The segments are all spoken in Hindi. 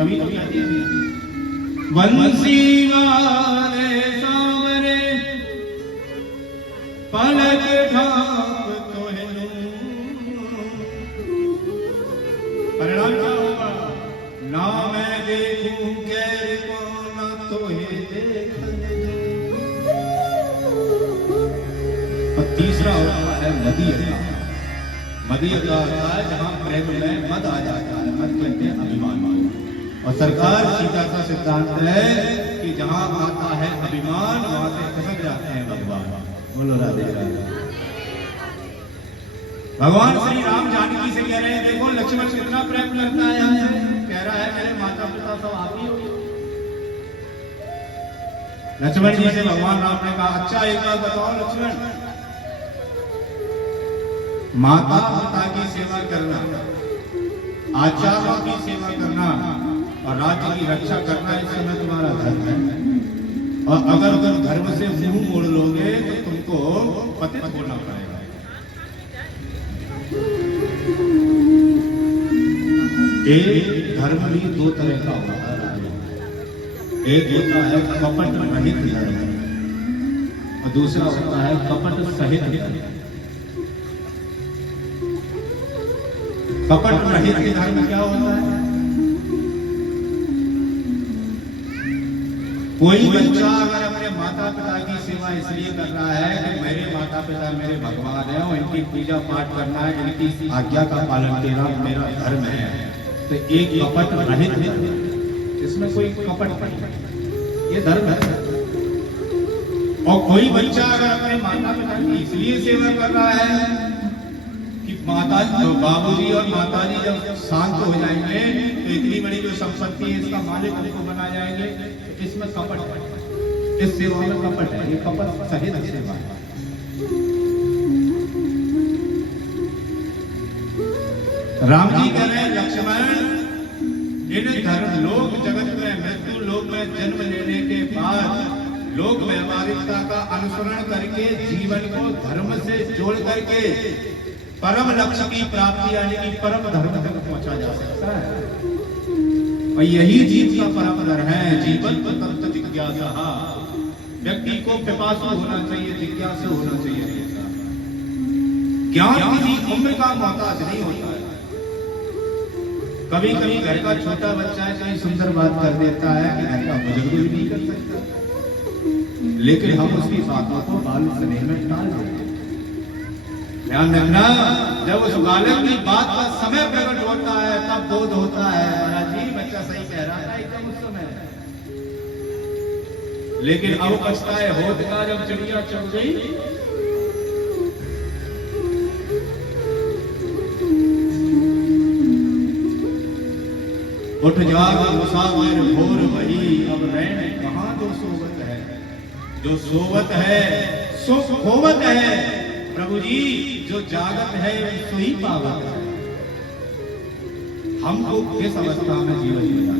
तभी तो कहती है बंसी वाले सांवरे पलक ढाप तो परिणाम क्या होगा? ना मैं देखूं गैर को ना तो देखने दे। और तीसरा होता है मदीयता। मदीयता जहां प्रेम में मद आ जाता है, मद कहते हैं अभिमान। और सरकार सीधा सा सिद्धांत है कि जहां आता है अभिमान वहां से खसक जाते हैं भगवान। बोलो राधे राधे। भगवान श्री राम जानकी से कह रहे हैं देखो लक्ष्मण कितना प्रेम करता है हमसे। कह रहा है मेरे माता पिता सब आप ही हो। लक्ष्मण जी से भगवान राम ने कहा अच्छा एक बात बताओ लक्ष्मण, माता पिता की सेवा करना, आचार्यों की सेवा करना और राज्य की रक्षा करना इस समय तुम्हारा धर्म है। और अगर धर्म से मुंह मोड़ लोगे तो तुमको पतित होना पड़ेगा। एक धर्म भी दो तरह का होता है। एक होता है कपट रहित धर्म और दूसरा होता है कपट सहित धर्म। कपट रहित धर्म क्या होता है? कोई बच्चा अगर अपने माता पिता की सेवा इसलिए कर रहा है कि मेरे माता पिता मेरे भगवान हैं और इनकी पूजा पाठ करना है, इनकी आज्ञा का पालन करना मेरा धर्म है, तो एक कपट रहित है, इसमें कोई कपट नहीं, ये धर्म है। और कोई बच्चा अगर अपने माता पिता की इसलिए सेवा कर रहा है कि बाबूजी और माताजी जब शांत हो जाएंगे तो इतनी बड़ी जो संपत्ति है इसका मालिक हमको बना जाएंगे, इसमें कपट है, इस सेवा में कपट है। ये कपट सहित सेवा है। राम जी कह रहे हैं लक्ष्मण इन धर्म लोक जगत में मृत्यु लोक में जन्म लेने के बाद लोक व्यवहारिकता का अनुसरण करके जीवन को धर्म से जोड़ करके परम लक्ष्य की प्राप्ति यानी कि परम धर्म तक पहुंचा जा सकता है। और यही जीव का परम धर्म है। जीवन तो तत्व जिज्ञासा। व्यक्ति को पिपासु होना चाहिए, जिज्ञासु होना चाहिए। ज्ञान किसी उम्र का मोहताज नहीं होता है। कभी कभी घर का छोटा बच्चा है कहीं सुंदर बात कर देता है कि घर का बुजुर्ग भी नहीं कर सकता, लेकिन हम उसकी बातों को बाल स्नेह में टाल देते हैं। ध्यान रखना, जब उस बालक की बात का समय प्रकट होता है तब बोध होता है महाराज जी बच्चा सही कह रहा था एकदम उस समय। लेकिन अब बचता है होत का जब चिड़िया चढ़ गई। उठ जाग मुसाफिर भोर वही, अब रहने कहाँ जो सोवत है, जो सोवत है सो खोवत है। प्रभु जी जो जागत है सो ही पावत है। हमको किस अवस्था में जीवन मिला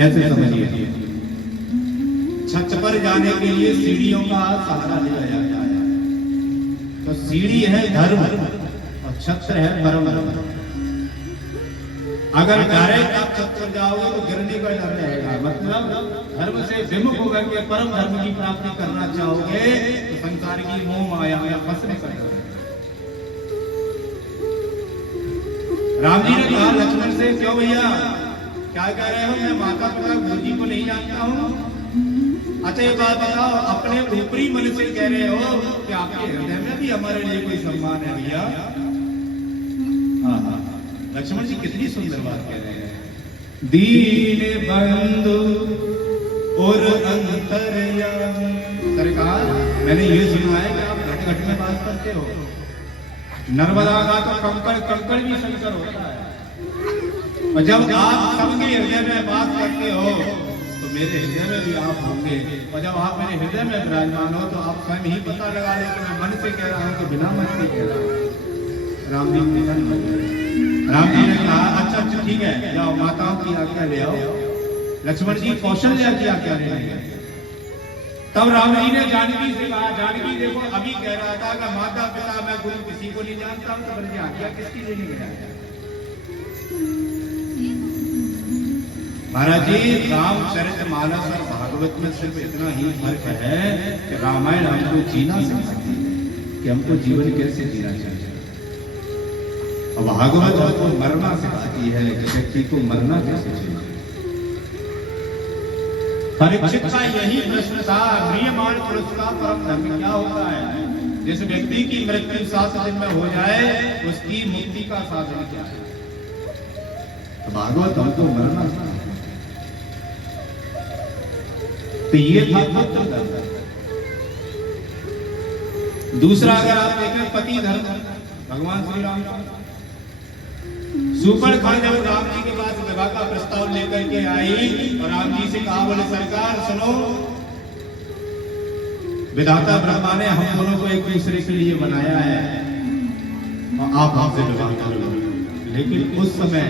ऐसे समझिए। छत पर जाने के लिए सीढ़ियों का सहारा लिया जाता है। तो सीढ़ी है धर्म और छत्र है परम धर्म। अगर डायरेक्ट आप छत पर जाओगे तो गिरने का डर रहेगा। मतलब धर्म से विमुख होकर के परम धर्म की प्राप्ति करना चाहोगे तो संसार की मोह माया में फंसने का डर है। राम जी ने कहा लक्ष्मण से क्यों भैया क्या कह रहे हो? मैं माता पिता गुरु जी को नहीं जानता हूँ। अच्छा ये बात बताओ, अपने ऊपरी मन से कह रहे हो कि आपके हृदय में भी हमारे लिए कोई सम्मान है भैया? हाँ हाँ, लक्ष्मण जी कितनी सुंदर बात कह रहे हैं। दीन बंधु और अंतर्यामी। सरकार मैंने ये सुना है कि आप घट घट में बात करते हो। नर्मदा का तो कंकड़ कंकड़ भी शंकर होता है। और जब आप सबके हृदय में बात करते हो तो मेरे हृदय में भी आप होंगे। और जब आप मेरे हृदय में विराजमान हो तो आप स्वयं ही पता लगा ले कि मैं मन से कह रहा हूँ तो बिना मन से कह रहा हूँ। राम जी ने कहा अच्छा ठीक है जाओ माताओं की आज्ञा ले आओ। लक्ष्मण जी कौशल्या की आज्ञा ले आए। तब राम जी ने जानकी से कहा जानकी देखो अभी कह रहा था कि माता पिता मैं गुरु किसी को नहीं जानता हूं, तो मेरी आज्ञा किसकी लेने गया? महाराज जी रामचरितमानस और भागवत में सिर्फ इतना ही फर्क है कि रामायण हमको जीना सिखाती है कि हमको जीवन कैसे जीना चाहिए, और भागवत हमको मरना सिखाती है कि व्यक्ति को मरना कैसे चाहिए। परीक्षित का यही प्रश्न था, प्रियमान पुरुष का परम धर्म क्या होता है? जिस व्यक्ति की मृत्यु 7 दिन में हो जाए उसकी मुक्ति का साधन क्या है? तो भागवत हमको मरना सिखाती है। तो ये था पुत्र धर्म। दूसरा अगर आप देखें पति धर्म, भगवान श्री राम सुपर्णखा जब राम जी के पास विवाह का प्रस्ताव लेकर के आई और राम जी से कहा, बोले सरकार सुनो, विधाता ब्रह्मा ने हम दोनों को एक दूसरे के लिए बनाया है और आप हमसे विवाह करो। लेकिन उस समय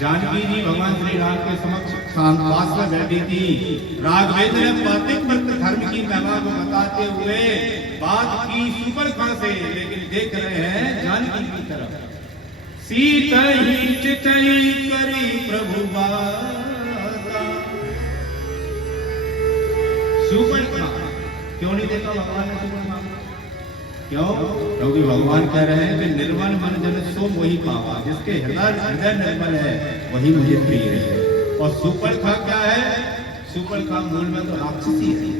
जानकी जी भगवान श्री राम के समक्ष पास में बैठी थी। राघवेंद्र ने पतिव्रत धर्म की महिमा को बताते हुए बात की सुपर्णखा से, लेकिन देख रहे हैं जानकी की तरफ। सीता ही चितई करी प्रभु बाता। सुपर्णखा क्यों नहीं देखा भगवान ने सुपर्णखा? क्यों? क्योंकि भगवान कह रहे हैं कि निर्मल मन जन सो मोहि पावा, जिसके हृदय निर्मल है वही मुझे प्रिय है। और सुपर्णखा क्या है? सुपर्णखा मूल में तो राक्षसी है,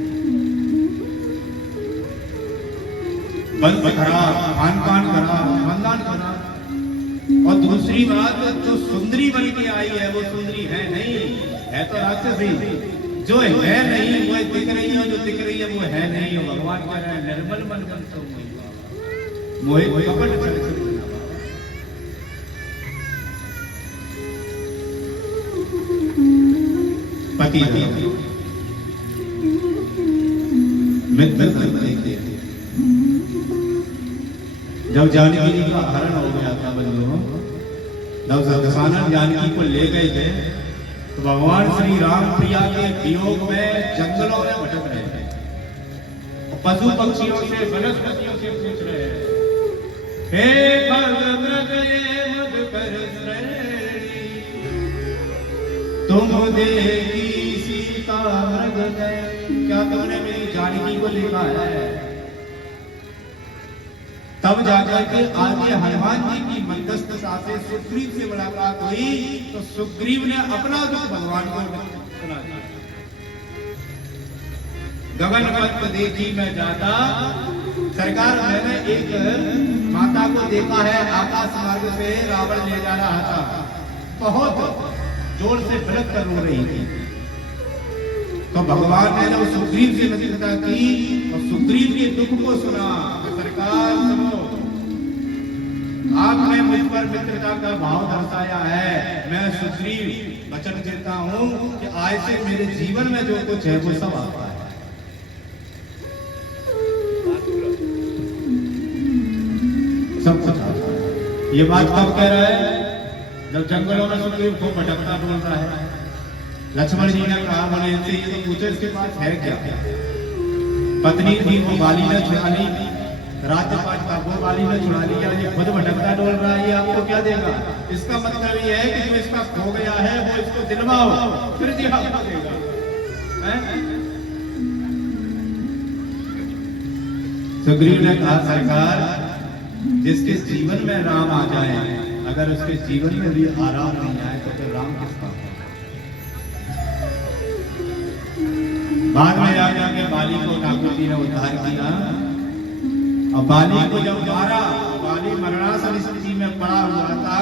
वंश खराब, खान पान खराब, खानदान खराब। और दूसरी बात, जो सुंदरी बन के आई है वो सुंदरी है नहीं, है तो राक्षसी। जो है नहीं वो दिख रही है, जो दिख रही है वो है नहीं। और भगवान कह रहे हैं निर्मल मन जन सो मोहि कपट पति मित्र देखते हैं। जब जानकी जी का हरण हो गया था बंधुओं, जब दशानन जानकी को ले गए थे तो भगवान श्री राम प्रिया के वियोग में जंगलों में भटक रहे थे। पशु पक्षियों से, वनस्पतियों से पूछ रहे हैं, हे खग मृग ये मद कर श्रेणी, तुम देखी सीता मृग नयन। क्या तुमने मेरी जानकी को देखा है? तब जाकर के आगे हनुमान जी की मध्यस्थता से सुग्रीव से मुलाकात हुई तो सुग्रीव ने अपना दुख भगवान को सुना दिया। गगन पथ देखी मैं जाता। सरकार, मैंने एक माता को देखा है, आकाश मार्ग से रावण ले जा रहा था, बहुत जोर से बिलख कर रो रही थी। तो भगवान ने जब सुग्रीव से मध्यस्थता की और सुग्रीव के दुख को सुना, सरकार सुनो, आपने मुझ पर मित्रता का भाव दर्शाया है, मैं सुग्रीव वचन देता हूं कि आज से मेरे जीवन में जो कुछ है वो सब आपका है। सब कुछ आपका है। ये बात कब कह रहा है? जब जंगलों में सुग्रीव को भटकता बोल रहा है। लक्ष्मण जी ने कहा, बोले इनसे ये तो पूछे इसके पास है क्या? पत्नी थी वो बाली ने छुड़ा ली, राज्यपाट था वो बाली ने छुड़ा लिया, ये खुद भटकता डोल रहा है, ये आपको क्या देगा? इसका मतलब ये है कि जो इसका खो गया है वो इसको दिलवाओ, फिर जी आपको देगा। सुग्रीव ने कहा, सरकार, जिसके जीवन में राम आ जाए, अगर उसके जीवन में भी आराम नहीं आए तो फिर राम किसका? बाद में जाके बाली को ठाकुर जी ने उद्धार किया और बाली को जब मारा, बाली मरणासन स्थिति में पड़ा हुआ था,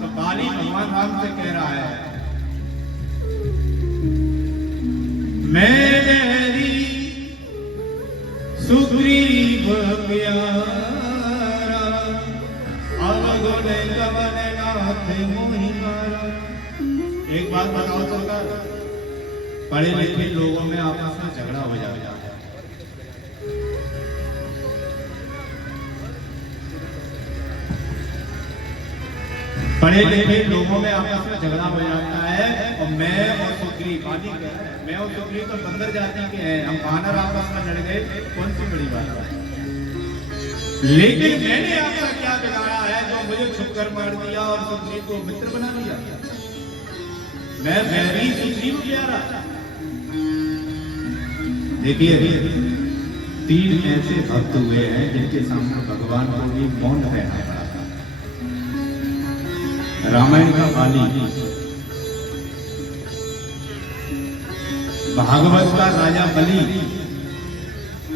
तो बाली भगवान राम से कह रहा है, मेरी सुग्रीव प्यारा, अवगुण कवन नाथ मोहि मारा। एक बात बताओ सरकार, पढ़े लिखे लोगों में आपस में झगड़ा हो जाता है, पढ़े लिखे लोगों में आपस में झगड़ा हो जाता है। और मैं और सुग्रीव, मैं और सुग्रीव तो बंदर जाति के हैं, हम वानर आपस में लड़ गए, कौन सी बड़ी बात है? लेकिन मैंने आपका क्या बिगाड़ा है जो मुझे छुप कर मार दिया और सुग्रीव को मित्र बना दिया? मैं बैरी सुग्रीव प्यारा। देखिए 3 ऐसे भक्त हुए हैं जिनके सामने भगवान को भी मौन रहना पड़ा था। रामायण का बाली, भागवत का राजा बलि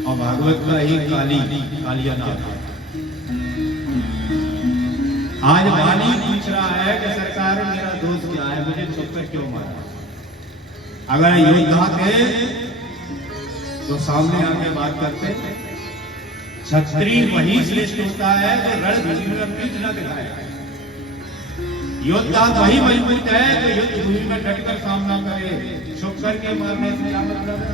और भागवत का एक कालिया नाथ। आज बाली पूछ रहा है कि सरकार मेरा दोष क्या है, मुझे छुपकर क्यों मारा। अगर योद्धा थे तो सामने आके बात करते। क्षत्रिय वही श्रेष्ठ होता है जो रणभूमि में पीठ न दिखाए। योद्धा वही मजबूत है जो युद्ध भूमि में डटकर सामना करे। छुप करके मारने से क्या मतलब है।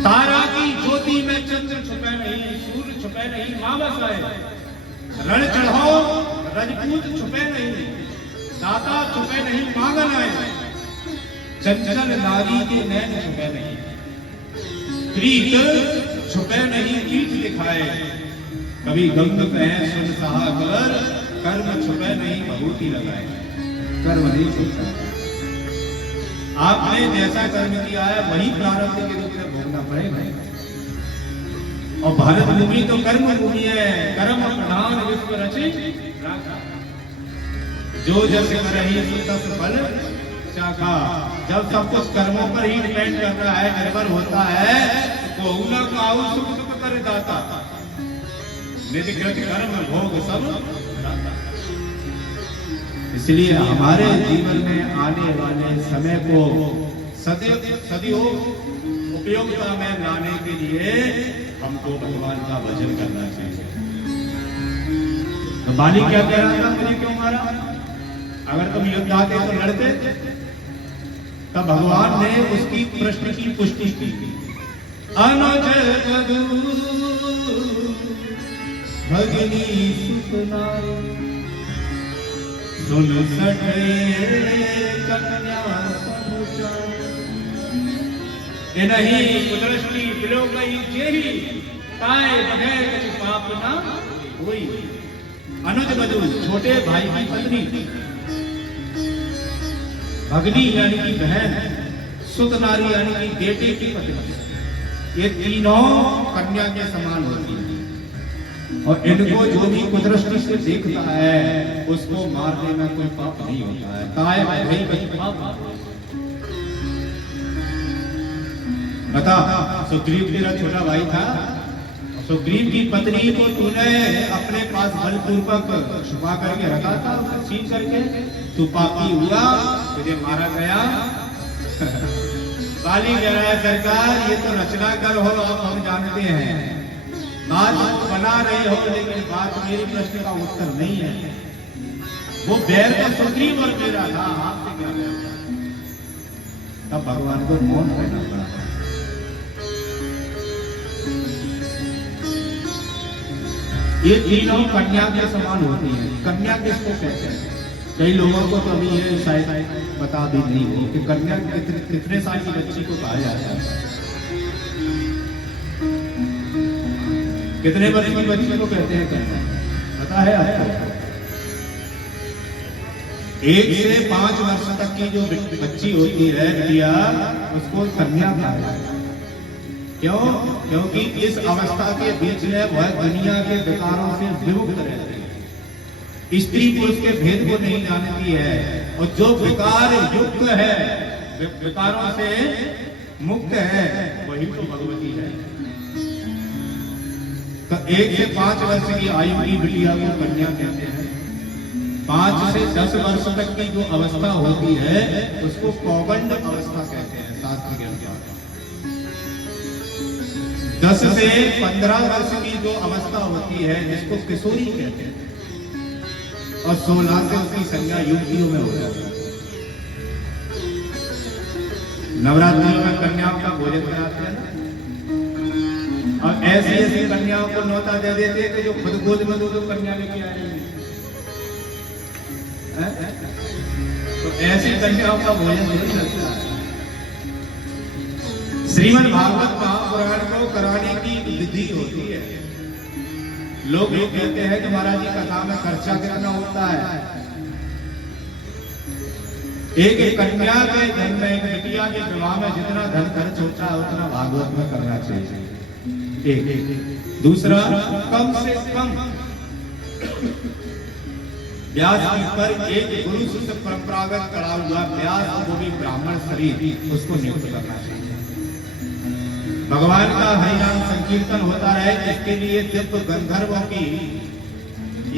तारा की ज्योति में चंद्र छुपे नहीं, सूर्य छुपे नहीं, मावस आए। रण चढ़ो रजपूत छुपे नहीं, दाता छुपे नहीं, पागल आए। चंचल नारी के नैन छुपे नहीं, प्रीत छुपे नहीं, पीठ दिखाए। कभी गंग कहे सुन सहागर, कर्म छुपे नहीं, भभूति लगाए। कर्म नहीं छुपता। आपने जैसा कर्म किया है वही प्रारब्ध के रूप में भोगना पड़ेगा। और भारत भूमि तो कर्म भूमि है। कर्म प्रधान विश्व रचित, जो जस करहि तस फल चाखा। जब सब कुछ कर्मों पर ही डिपेंड कर रहा है, निर्भर होता है, तो उला काऊ सुख सुख कर दाता, निधिकृत कर्म भोग सब दाता। इसलिए हमारे जीवन में आने वाले समय को सदियों उपयोगिता में लाने के लिए हमको भगवान का भजन करना चाहिए। तो बाली क्या कह रहा था, मुझे क्यों मारा। अगर तुम युद्ध आते तो लड़ते। तब भगवान ने उसकी प्रश्न की पुष्टि की। अनुज बधू भगिनी सुतनारी, सुन सके कन्या समुचार। ये नहीं कुदरती बिलो गई जेही, ताए बगैर कुछ पाप ना होई। अनुज बधू छोटे भाई की पत्नी, भगनी यानी कि बहन, सुत नारी यानी कि बेटे की पत्नी, ये तीनों कन्या के समान होती है। और इनको जो भी कुदरती से देखता है उसको मारने में कोई पाप नहीं होता है। ताए भाई का पाप। बता, सुग्रीव तेरा छोटा भाई था। सुग्रीव की पत्नी को तूने अपने पास बलपूर्वक छुपा करके रखा था, छीन करके। तू पापी हुआ, तुझे मारा गया। बाली कह रहा है सरकार ये तो रचनाकर हो, अब हम जानते हैं। बात बना रहे हो लेकिन बात मेरे प्रश्न का उत्तर नहीं है। वो बैर तो सुग्रीव और मेरा था, आपसे क्या बैर था। तब भगवान को मौन रहना पड़ा। ये तीनों कन्या के समान होती है। कन्या किसको कहते हैं? कई लोगों को तो अभी ये शायद बता भी नहीं हो कि कन्या कितने साल की बच्ची को कहा जाता है। कितने वर्ष की बच्ची को कहते हैं कन्या, पता है आपको? 1 से 5 वर्ष तक की जो बच्ची होती है बिटिया, उसको कन्या कहा जाता है। क्यों? क्योंकि इस अवस्था के बीच में वह दुनिया के विकारों से विमुक्त रहती है। स्त्री पुरुष के भेद को नहीं जानती है, और जो विकार युक्त है, विकारों से मुक्त है, वही तो भगवती है। तो 1 से 5 वर्ष की आयु की बिटिया को कन्या कहते हैं। 5 से 10 वर्ष तक की जो अवस्था होती है उसको कौगंड अवस्था कहते हैं शास्त्र के अनुसार। 10 से 15 वर्ष की जो अवस्था होती है जिसको किशोरी कहते हैं, और 16 से उसकी संज्ञा युवतियों में हो जाती है। नवरात्रियों में कन्याओं का भोजन कराते हैं ना, और ऐसी ऐसी कन्याओं को न्योता दे देते हैं कि जो खुद गोद में 2 कन्या लेके आएंगी। तो ऐसी कन्याओं का भोजन नहीं लगता है। श्रीमद् भागवत महापुराण को कराने की विधि होती है। लोग ये कहते हैं कि महाराज जी कथा में खर्चा कितना होता है। एक कन्या के धन में, एक बिटिया के विवाह में जितना धन खर्च होता है उतना भागवत में करना चाहिए। एक दूसरा, कम से कम व्यास पर एक गुरु से परंपरागत करा हुआ व्यास, वो भी ब्राह्मण शरीर, उसको नियुक्त करना चाहिए। भगवान का हरिनाम संकीर्तन होता रहे, इसके लिए दिव्य गंधर्वों की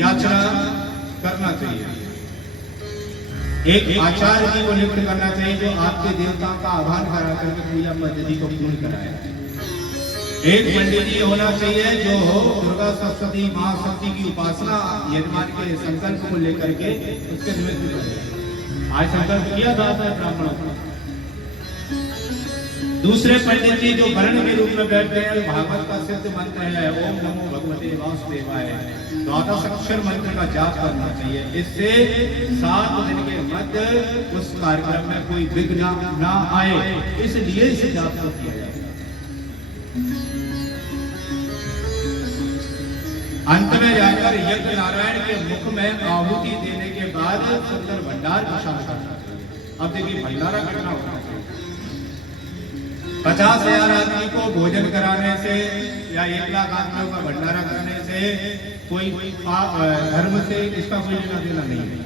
याचना करना चाहिए। एक आचार्य जी को नियुक्त करना चाहिए जो आपके देवताओं का आह्वान करा करके पूजा पद्धति को पूर्ण कराए। एक पंडित जी होना चाहिए जो दुर्गा सरस्वती महाशक्ति की उपासना यजमान के संकल्प को लेकर के उसके निमित्त करे। आज संकल्प किया जाता है ब्राह्मणों का। दूसरे पंडित जी जो वर्ण के रूप में बैठते हैं, भागवत का सिद्ध मंत्र है ओम नमो भगवते वासुदेवाय, द्वादश अक्षर मंत्र का जाप करना चाहिए। इससे 7 दिन के मध्य उस कार्यक्रम में कोई विघ्न ना आए, इसलिए इसे जाप को किया जाए। अंत में जाकर यज्ञ नारायण के मुख में आहुति देने के बाद सुंदर भंडार की शांति करना चाहिए। अब देखिए भंडारा करना होना चाहिए। 50,000 आदमी को भोजन कराने से या 1 लाख आदमियों का भंडारा करने से कोई धर्म से इसका कोई लेना देना नहीं है।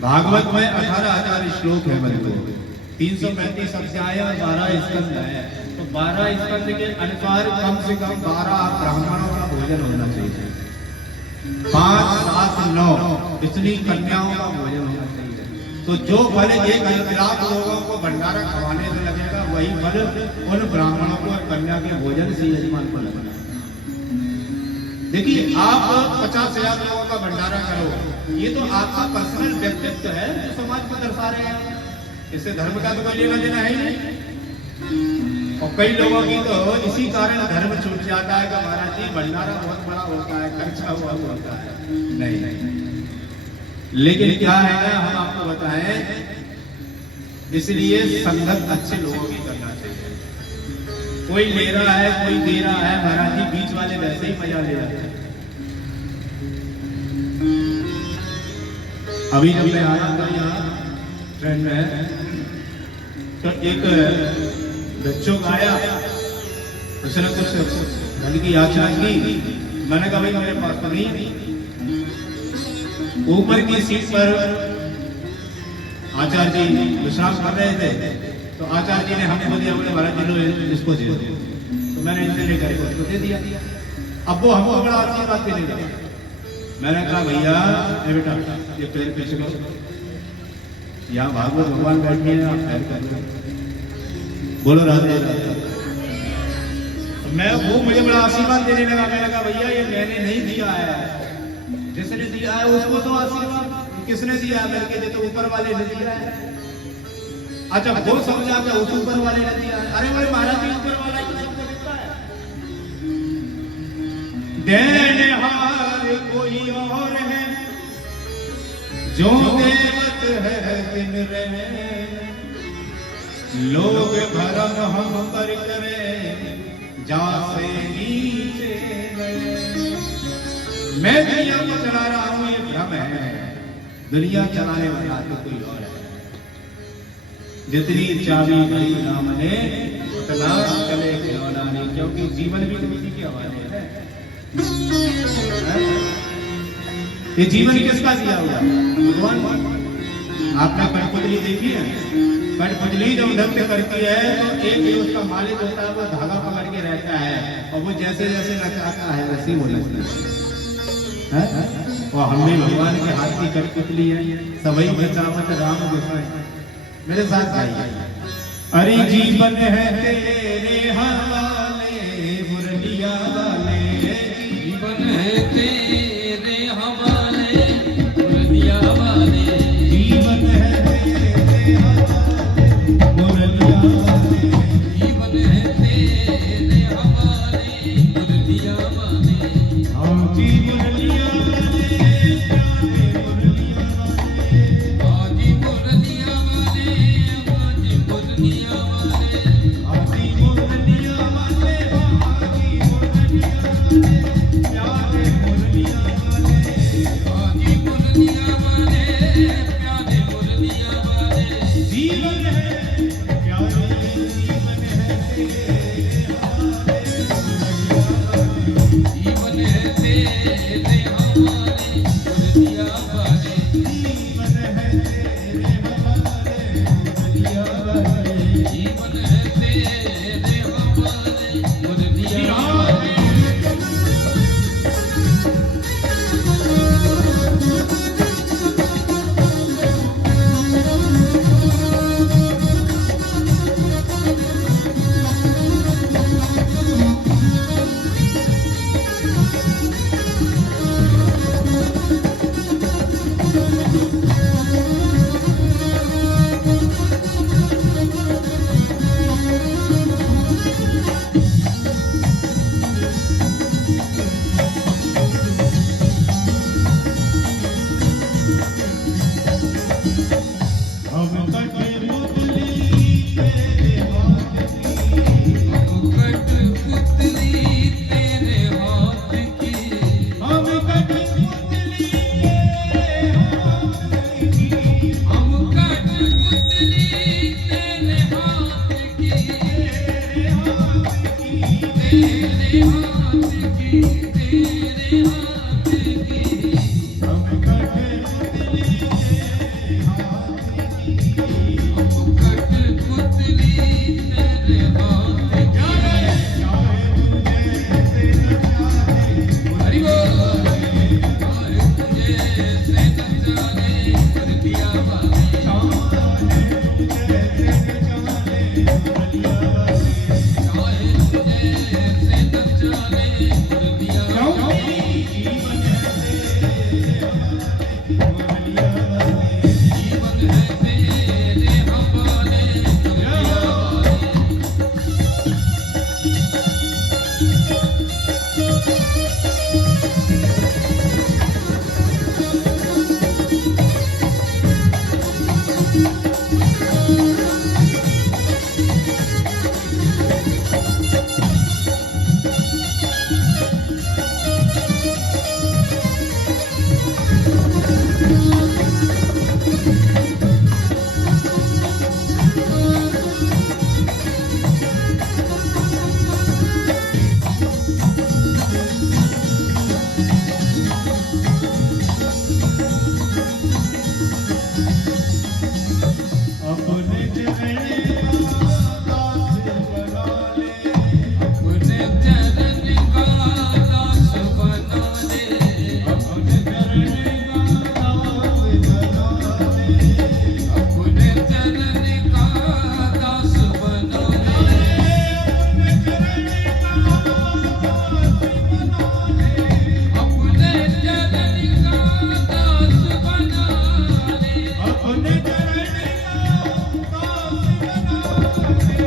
भागवत में 18,000 श्लोक है, मतलब 335 अध्याय और 12 स्कंद है। तो 12 स्कंद के अनुसार कम से कम 12 ब्राह्मणों का भोजन होना चाहिए। 5, 7, 9 इतनी कन्याओं का भोजन होना चाहिए। तो जो फल 1 लाख लोगों को भंडारा खवाने से लगेगा, वही फल उन ब्राह्मणों को कन्या के भोजन से यजमान को लगेगा। देखिए, आप 50,000 लोगों का भंडारा करो, ये तो आपका पर्सनल व्यक्तित्व है जो समाज को दर्शा रहे हैं। इससे धर्म का तो कोई लेना देना है नहीं। और कई लोगों की तो इसी कारण धर्म छूट जाता है कि महाराज जी भंडारा बहुत बड़ा होता है, खर्चा बहुत होता है। नहीं, लेकिन क्या है ना, हम आपको बताएं, इसलिए संगत अच्छे लोगों की करना चाहिए। कोई ले रहा है, कोई दे रहा है, महाराज जी बीच वाले वैसे ही मजा ले जाते हैं। अभी जब मैं आया था यहाँ ट्रेन में, तो एक बच्चों का आया, उसने कुछ धन की याचना की। मैंने कहा भाई मेरे पास तो नहीं। ऊपर की सीट पर आचार्य जी विश्राम कर रहे थे, तो आचार्य जी ने हमें बोल दिया, बोले महाराज जी लो इसको दे दो। तो मैंने इनसे लेकर इसको दे दिया। अब वो हमको बड़ा आशीर्वाद देने लगा। मैंने कहा भैया बेटा ये पैर पीछे करो, यहाँ भागवत भगवान बैठे हैं, आप पैर कर लो, बोलो राधे राधे। मैं वो मुझे बड़ा आशीर्वाद देने लगा। मैंने कहा भैया ये मैंने नहीं दिया है, जिसने दिया है उसको तो आशीर्वाद। किसने दिया है? मेरे तो ऊपर वाले ने दिया है। अच्छा, वो समझा कि उस ऊपर वाले ने दिया है। अरे बोले महाराज जी ऊपर वाला ही सबको देता है। देनहार कोई और है, जो देवत है दिन रहे, लोग भरम हम पर करे, जासे नीचे गए। मैं दुनिया को चला रहा हूं, ये भ्रम है। दुनिया चलाने वाला तो कोई और है। जितनी चाबी भरी नाम ने उतना चले खिलौना नहीं, क्योंकि जीवन भी तो उसी के हवाले है। ये जीवन किसका दिया हुआ? भगवान। आपने कठपुतली देखी है? कठपुतली जब नृत्य करती है तो एक जो उसका मालिक होता है वो धागा पकड़ के रहता है, और वो जैसे जैसे नचाता है वैसे ही वो नचता है। और हमने भगवान के हाथ की कठपुतली है, सबई बचावत राम गोसाई। मेरे साथ आइए। अरे जीवन है तेरे हवाले मुरलिया वाले, जीवन है तेरे हवाले मुरलिया वाले, जीवन है तेरे हवाले मुरलिया वाले, जीवन है तेरे हवाले मुरलिया वाले। हाँ जी मुरलिया आजी मुरलिया वाले, आजी मुरलिया वाले। तेरे हाथ की, तेरे हाथ की। हम कठपुतली तेरे हाथ की, हम कठपुतली तेरे हाथ की। हरि बोल। चाहे तुझे से नचाने मुरलिया वाले, चाहे तुझे से नचाने मुरलिया वाले। जीवन है तेरे हवाले मुरलिया वाले। अपने चरण का दास बना ले, अपने चरण का दास बना ले। अपने चरण का दास बना ले, अपने चरण का दास बना ले। अपने चरण का दास बना ले। अपने चरण का दास बना ले, अपने चरण का दास बना ले,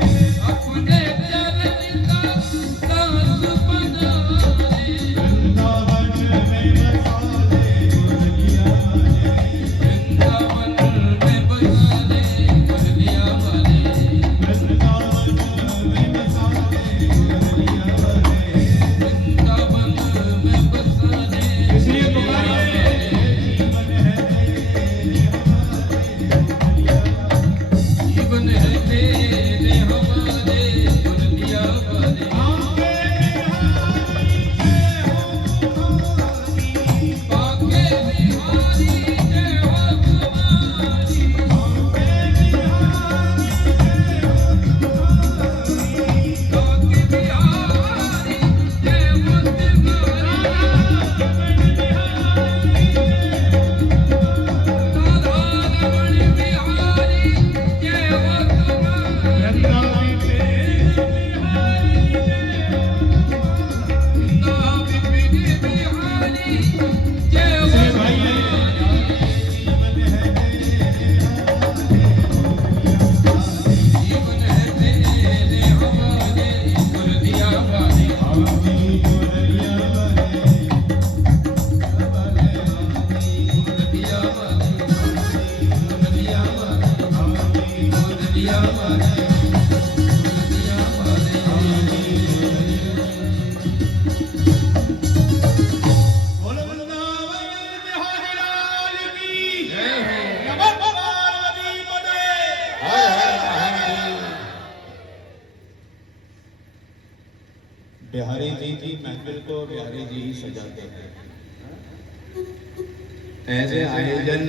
अपने चरण का दास बना ले। वृंदावन में बसा ले मुरलिया वाले, वृंदावन में बसा ले मुरलिया वाले। वृंदावन में बसा ले मुरलिया वाले। वृंदावन में बसा ले इसलिए पुकारिए, जीवन है तेरे हवाले, जीवन है तेरे हवाले मुरलिया वाले। आंखें बाके बिहारी जय हो तुम्हारी। बाके बिहारी जय हो तुम्हारी। राधारमण बिहारी जय हो तुम्हारी। वृंदावन के बिहारी जय हो भाई जीवन है तेरे हवाले मुरलिया वाले। मुरलिया वाले, मुरलिया वाले, मुरलिया वाले, मुरलिया वाले। बोलो वृंदावन बिहारी लाल की जय हो। नमः पार्वती पते। बिहारी जी की महफिल को बिहारी जी ही सजाते हैं। ऐसे आयोजन,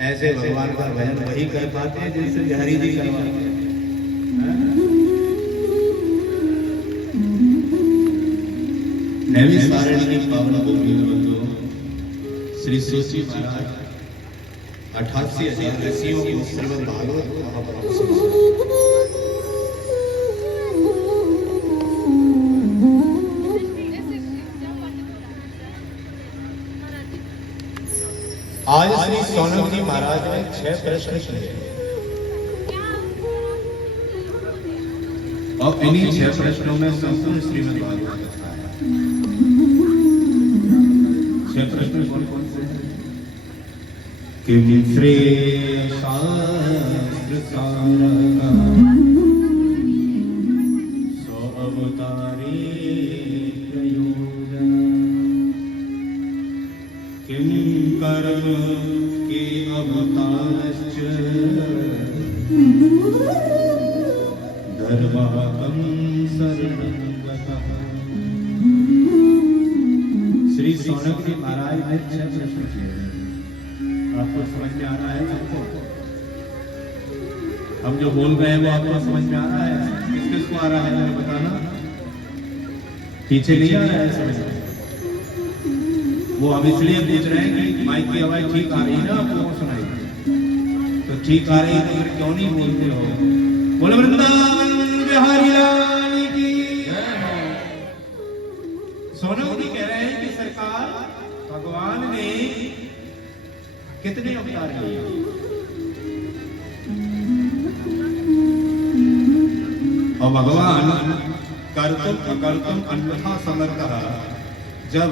ऐसे भगवान का भजन वही कर पाते हैं जिनसे बिहारी जी करवाते हैं। नैमिष सारणी की पावन भूमि में बंधु श्री सूची महाराज 88,000 ऋषियों को श्रीमद् भागवत महापुराण सुनाते हैं। आज श्री सोनम जी महाराज ने 6 प्रश्न किए और इन्हीं 6 प्रश्नों में संपूर्ण श्रीमद् भागवत कथा है। 6 प्रश्न कौन कौन से हैं? किम श्रेय शास्त्र सारः सो अवतारे प्रयोजन, किम कर्म के अवतारश्च धर्मः तम शरणं गतः। श्री सौनक जी महाराज ने 6 प्रश्न किए। आपको समझ में आ रहा है सबको? हम जो बोल रहे हैं वो आपको समझ में आ रहा है? किस किस को आ रहा है मुझे बताना। पीछे नहीं आ रहा है समझ में? वो हम इसलिए पूछ रहे हैं कि माइक की आवाज ठीक आ रही है ना, आपको सुनाई तो ठीक आ रही है तो फिर क्यों नहीं बोलते हो? बोलो वृंदावन बिहारी लाल की जय हो। सोनक जी कह रहे हैं कि सरकार भगवान ने कितने अवतार लिए? और भगवान कर्तुम अकर्तुम अन्यथा समर्थः, जब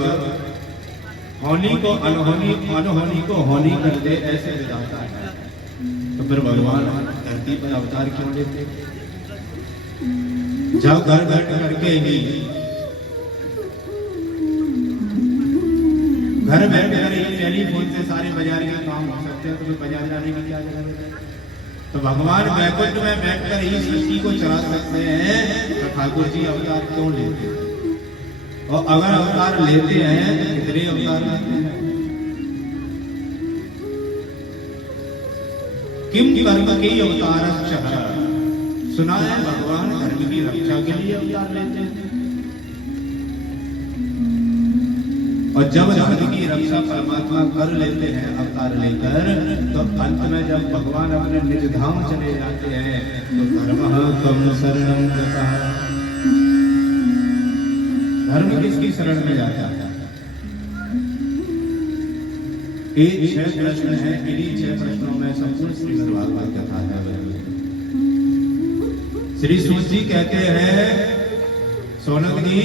होनी को अनहोनी अनहोनी को होनी कर दे ऐसे विधाता है, तो फिर भगवान धरती पर अवतार क्यों लेते? जब घर बैठ करके ही घर बैठ कर ही टेलीफोन से सारे बाजार के काम हो सकते हैं, तो फिर बाजार जाने की क्या जरूरत है? तो भगवान बैकुंठ में बैठकर ही सृष्टि को चला सकते हैं, तो ठाकुर जी अवतार क्यों लेते हैं? और अगर अवतार लेते हैं तो कितने अवतार लेते हैं? किम कर्म के अवतार सुना है भगवान धर्म की रक्षा के लिए अवतार लेते हैं। और जब धर्म की रक्षा परमात्मा कर लेते हैं अवतार लेकर, तो अंत में जब भगवान अपने निज धाम चले जाते हैं तो धर्म तम शरणं गतः। धर्म किसकी शरण में जाता है? ये 6 प्रश्न है, इन्हीं 6 प्रश्नों में संपूर्ण श्रीमद् भागवत कथा है। श्री सूत जी कहते हैं, सोनक जी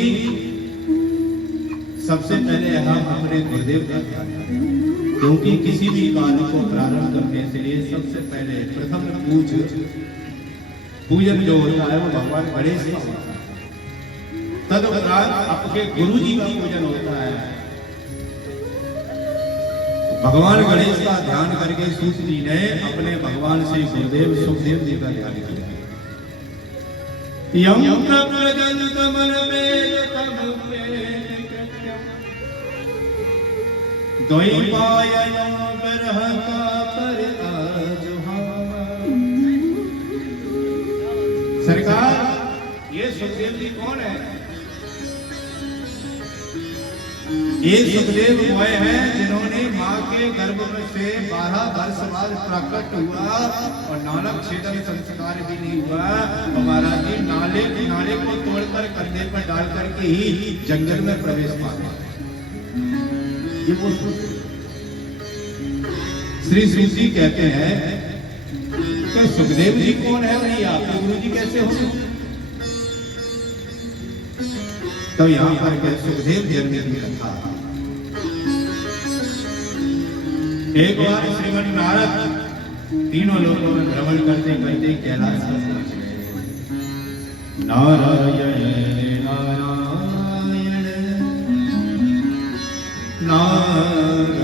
सबसे पहले हम अपने गुरुदेव का ध्यान करें, क्योंकि किसी भी कार्य को प्रारंभ करने के लिए सबसे पहले प्रथम पूजन जो होता है वो भगवान गणेश का होता है। तदुपरांत आपके गुरु जी का पूजन होता है। भगवान गणेश का ध्यान करके सूत जी ने अपने भगवान श्री गुरुदेव सुखदेव जी का ध्यान किया। यम प्रव्रजंत मन में तम द्वैपायन बिरह का पर आजुहावा। सरकार, ये सुखदेव जी कौन है? ये सुखदेव वह है जिन्होंने माँ के गर्भ में से 12 वर्ष बाद प्रकट हुआ और नालक छेदन संस्कार भी नहीं हुआ। हमारा जी नाले को तोड़कर कंधे पर डाल करके ही जंगल में प्रवेश पा गए। ये वो श्री जी कहते हैं कि सुखदेव जी कौन है भाई, आपके गुरु जी कैसे हो? तो यहाँ पर के सुखदेव जन्म की कथा। एक बार श्रीमन नारद तीनों लोगों में भ्रमण करते करते कैलाश पर पहुंच गए। नारायण नारायण नारायण।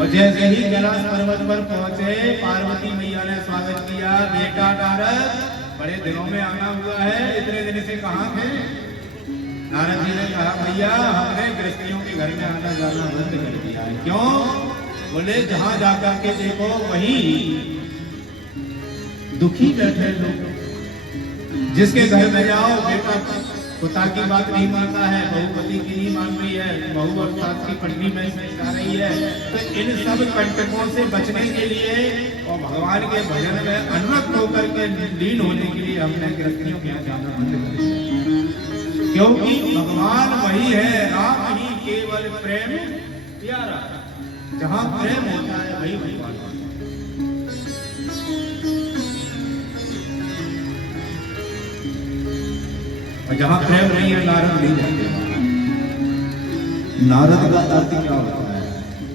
और जैसे ही कैलाश पर्वत पर पहुंचे, पार्वती मैया ने स्वागत किया। बेटा नारद, बड़े दिनों में आना हुआ है, इतने दिन से कहाँ थे? नारद जी ने कहा, भैया हमने गृहस्थियों के घर में आना जाना बंद कर दिया है। क्यों? बोले जहां जाकर के देखो वहीं दुखी बैठे लोग। जिसके घर में जाओ बेटा पिता की बात नहीं मानता है, बहू पति की नहीं मान रही है, बहू और सास की पत्नी में जा रही है। तो इन सब कंटकों से बचने के लिए और भगवान के भजन में अनुरक्त होकर के लीन होने के लिए हमने गृहस्थियों के यहाँ जाना बंद कर दिया। क्योंकि भगवान वही है, राम ही केवल प्रेम प्यारा। जहां प्रेम होता है वही भगवान होता है। और जहां प्रेम नहीं है नारद नहीं जाते। नारद का अर्थ क्या होता है?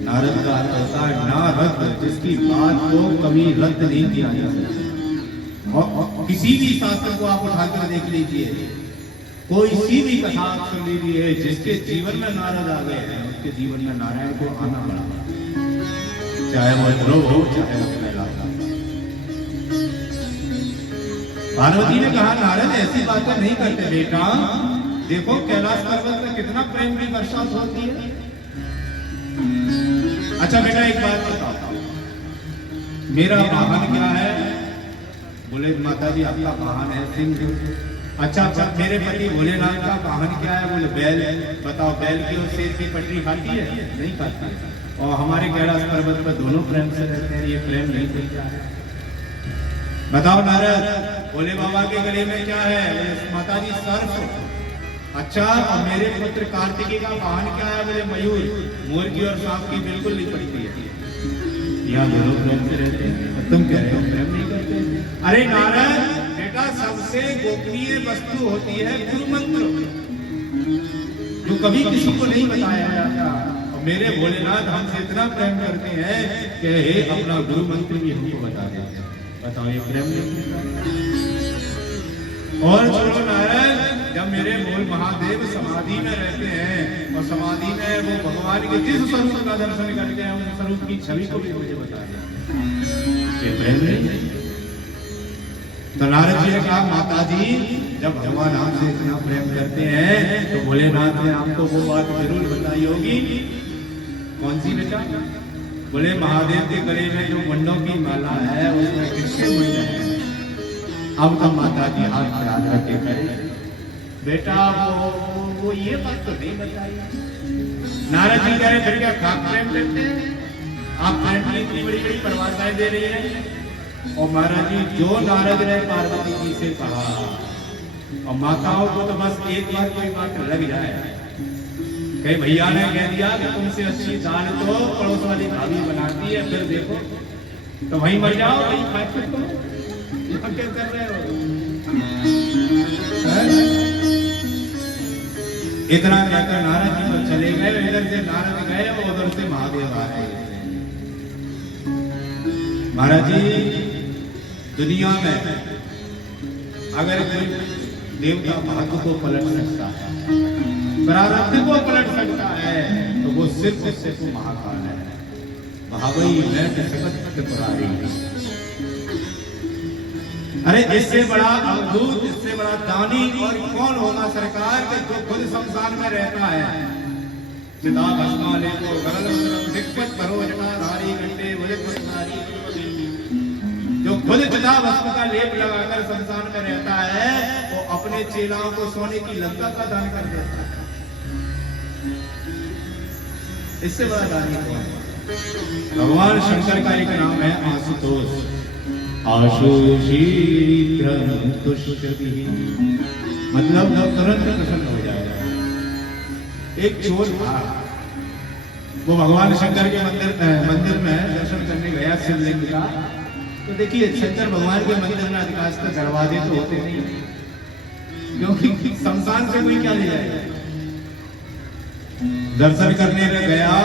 नारद का अर्थ होता है नारद, जिसकी बात को कभी रद्द नहीं किया जा सकता। और किसी भी शास्त्र को आप उठाकर देख लीजिए, कोई सी भी कथा आप सुन लीजिए, जिसके जीवन में नारद आ गए हैं उसके जीवन में नारायण को आना पड़ा, चाहे वो ध्रुव हो चाहे वो कैलाश। पार्वती ने कहा नारद ऐसी बातें नहीं करते बेटा, देखो कैलाश पर्वत में कितना प्रेम की बरसात होती है। अच्छा बेटा एक बात बताओ, मेरा वाहन क्या है? बोले माता जी आपका वाहन है सिंह। अच्छा मेरे पति भोलेनाथ का वाहन क्या है? बोले बैल। बताओ बैल की और शेर की पटरी खाती है? नहीं खाती। और हमारे कैलाश पर्वत पर दोनों प्रेम से रहते हैं, ये प्रेम नहीं मिलता है। बताओ नारद, भोले बाबा के गले में क्या है? बोले माता जी सर्प। अच्छा और मेरे पुत्र कार्तिकेय का वाहन क्या है? बोले मयूर। मोर की और सांप की बिल्कुल नहीं पड़ती है, यहाँ दोनों प्रेम से रहते हैं। और तुम कह रहे हो प्रेम नहीं करते? अरे नारद बेटा, सबसे गोपनीय वस्तु होती है गुरु मंत्र, जो कभी किसी को नहीं बताया जाता। और मेरे भोलेनाथ हमसे इतना प्रेम करते हैं कि हे अपना गुरु मंत्र भी हमको बता देते हैं। बताओ ये प्रेम नहीं? और चलो नारद, जब मेरे मूल महादेव समाधि में रहते हैं और समाधि में वो भगवान के जिस स्वरूप का दर्शन करके हैं उस स्वरूप की छवि को भी मुझे बताया, ये प्रेम नहीं? तो नारद जी ने कहा माता जी, जब भगवान आपसे इतना प्रेम करते हैं तो भोलेनाथ ने आपको वो बात जरूर बताई होगी। कौन सी बेटा? बोले महादेव के गले में जो मुंडों की माला है उसमें किसके मुंड है? अब तो माता जी हाथ पर हाथ रख के कहे बेटा वो ये बात तो नहीं बताई। नारद जी कह रहे फिर क्या खाक प्रेम करते हैं आप? प्रेम की इतनी बड़ी बड़ी परिभाषाएं दे रही है। और महाराज जी जो नारद ने पार्वती जी से कहा, और माताओं को तो बस एक बार कोई बात लग जाए, कई भैया ने कह दिया कि तुमसे अच्छी दाल तो पड़ोस वाली भाभी बनाती है, फिर देखो तो वहीं मर जाओ, वहीं खाए फिर तो यहाँ क्या कर रहे हो? इतना कहकर नारद जी तो चले गए। इधर से नारद गए और उधर से महादेव आए। महाराज जी दुनिया में अगर कोई देवता भाग्य को पलट सकता है, प्रारब्ध को पलट सकता है, तो वो सिर्फ महाकाल है। भावई मैं जगत त्रिपुरारी। अरे इससे बड़ा अवधूत, इससे बड़ा दानी और कौन होगा सरकार के जो खुद शमशान में रहता है। चिता भस्माले को गरल दिक्कत भरोजना धारी घंटे मुझे नारी, जो खुद चिता भस्म का लेप लगाकर शमशान में रहता है, वो अपने चेलाओं को सोने की लंका का दान कर देता है। इससे बड़ा दानी कौन? भगवान शंकर का एक नाम है आशुतोष। मतलब तुरंत प्रसन्न हो जाएगा। एक चोर था, वो भगवान शंकर के मंदिर में दर्शन करने गया शिवलिंग का। तो देखिए शंकर भगवान के मंदिर में अधिकांशतः दरवाजे तो होते नहीं, क्योंकि शमशान से कोई क्या ले जाएगा। दर्शन करने में गया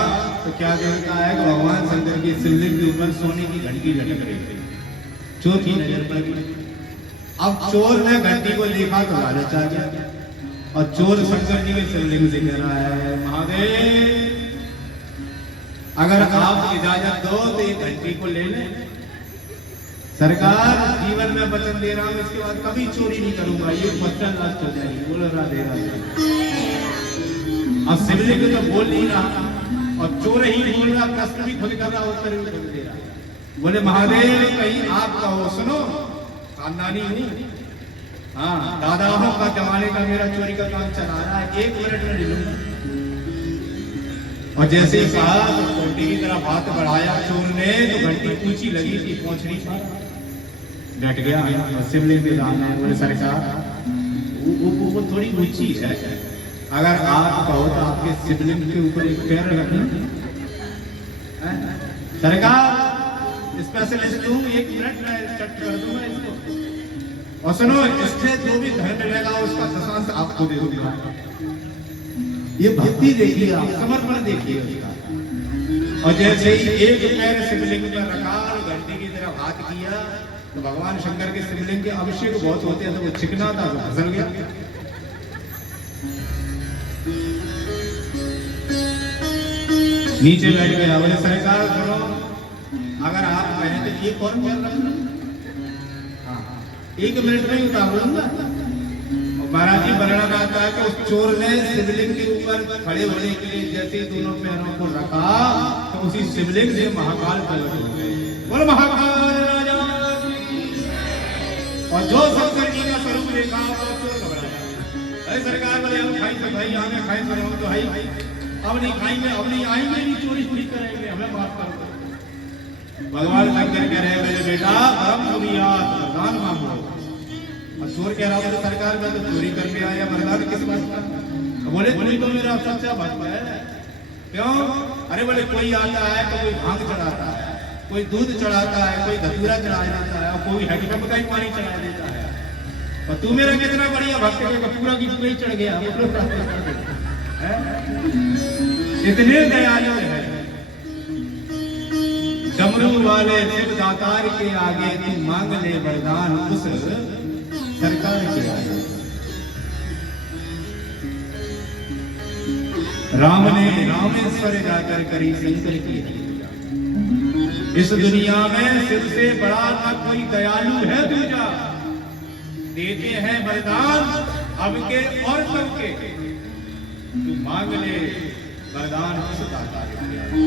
तो क्या देखता है कि भगवान शंकर की शिवलिंग के ऊपर सोने की घंटी लटक रही थी। चोर की नजर पड़ गई। अब चोर ने घंटी को देखा तो लालच आ गया, और चोर शंकर जी के शिवलिंग से कह रहा है महादेव अगर आप इजाजत दो तो ये घंटी को ले लें। सरकार जीवन में वचन दे रहा हूं, इसके बाद कभी चोरी नहीं करूंगा, ये वचन लास्ट हो जाएगी। बोल राधे राधे। अब शिवलिंग तो बोल नहीं रहा और चोर ही बोल रहा, प्रश्न भी खुद कर रहा, उत्तर भी खुद दे रहा। बोले महादेव कहीं आप कहो, सुनो खानदानी नहीं, हाँ दादाओं का जमाने का मेरा चोरी का काम चला रहा है, 1 मिनट में ले लूंगा। और जैसे ही कहा तो घंटी की तरफ हाथ बढ़ाया चोर ने, तो घंटी ऊंची लगी थी, पहुंच नहीं पा, डट गया। शिवलिंग के सामने बोले सरकार वो थोड़ी ऊंची है, अगर आप कहो तो आपके शिवलिंग के ऊपर एक पैर रखना। सरकार स्पेशलिस्ट हूँ, 1 मिनट में चट कर दूंगा इसको। और सुनो इससे जो भी धन मिलेगा उसका दशांश आपको दे दूंगा। ये भक्ति देखिए आप, समर्पण देखिए उसका। और जैसे ही एक पैर शिवलिंग पर रखा और घंटी की तरफ हाथ किया, तो भगवान शंकर के शिवलिंग के अभिषेक बहुत होते हैं, तो वो चिकना था, फिसल गया। नीचे बैठ गया। बोले सरकार सुनो, अगर आप कहें तो ये कौन कर रखना। 1 मिनट में ही उतार लूंगा। और महाराज जी वर्णन आता है कि उस चोर ने शिवलिंग के ऊपर खड़े होने के लिए जैसे ही दोनों पैरों को रखा तो उसी शिवलिंग से महाकाल प्रकट हो गए। बोल महाकाल राजा की। और जो शंकर जी का स्वरूप देखा वो चोर घबराया। अरे सरकार बोले हम खाई तो भाई आगे खाए तो हम तो भाई अब नहीं खाएंगे, अब नहीं आएंगे, नहीं चोरी चोरी करेंगे, हमें माफ कर दो। भगवान शंकर कह रहे मेरे बेटा परम पुनियात वरदान मांगो। और चोर कह रहा बोले सरकार मैं तो चोरी करके आया, वरदान किस बात का? बोले तुम तो मेरा सच्चा भक्त है। क्यों? अरे बोले कोई आता है तो कोई भांग चढ़ाता है, कोई दूध चढ़ाता है, कोई धतूरा चढ़ा देता है, और कोई हैंडपंप का ही पानी चढ़ा देता है। और तू मेरा कितना बढ़िया भक्त है, पूरा की पूरा ही चढ़ गया। इतने दयालु है। डमरू वाले शिव दातार के आगे तू मांग ले वरदान उस सरकार के आगे। राम ने रामेश्वर जाकर करी शंकर की हत्या। इस दुनिया में शिव से बड़ा ना कोई दयालु है दूजा। देते हैं वरदान अब के और कब के। तू मांग ले वरदान उस दातार के आगे।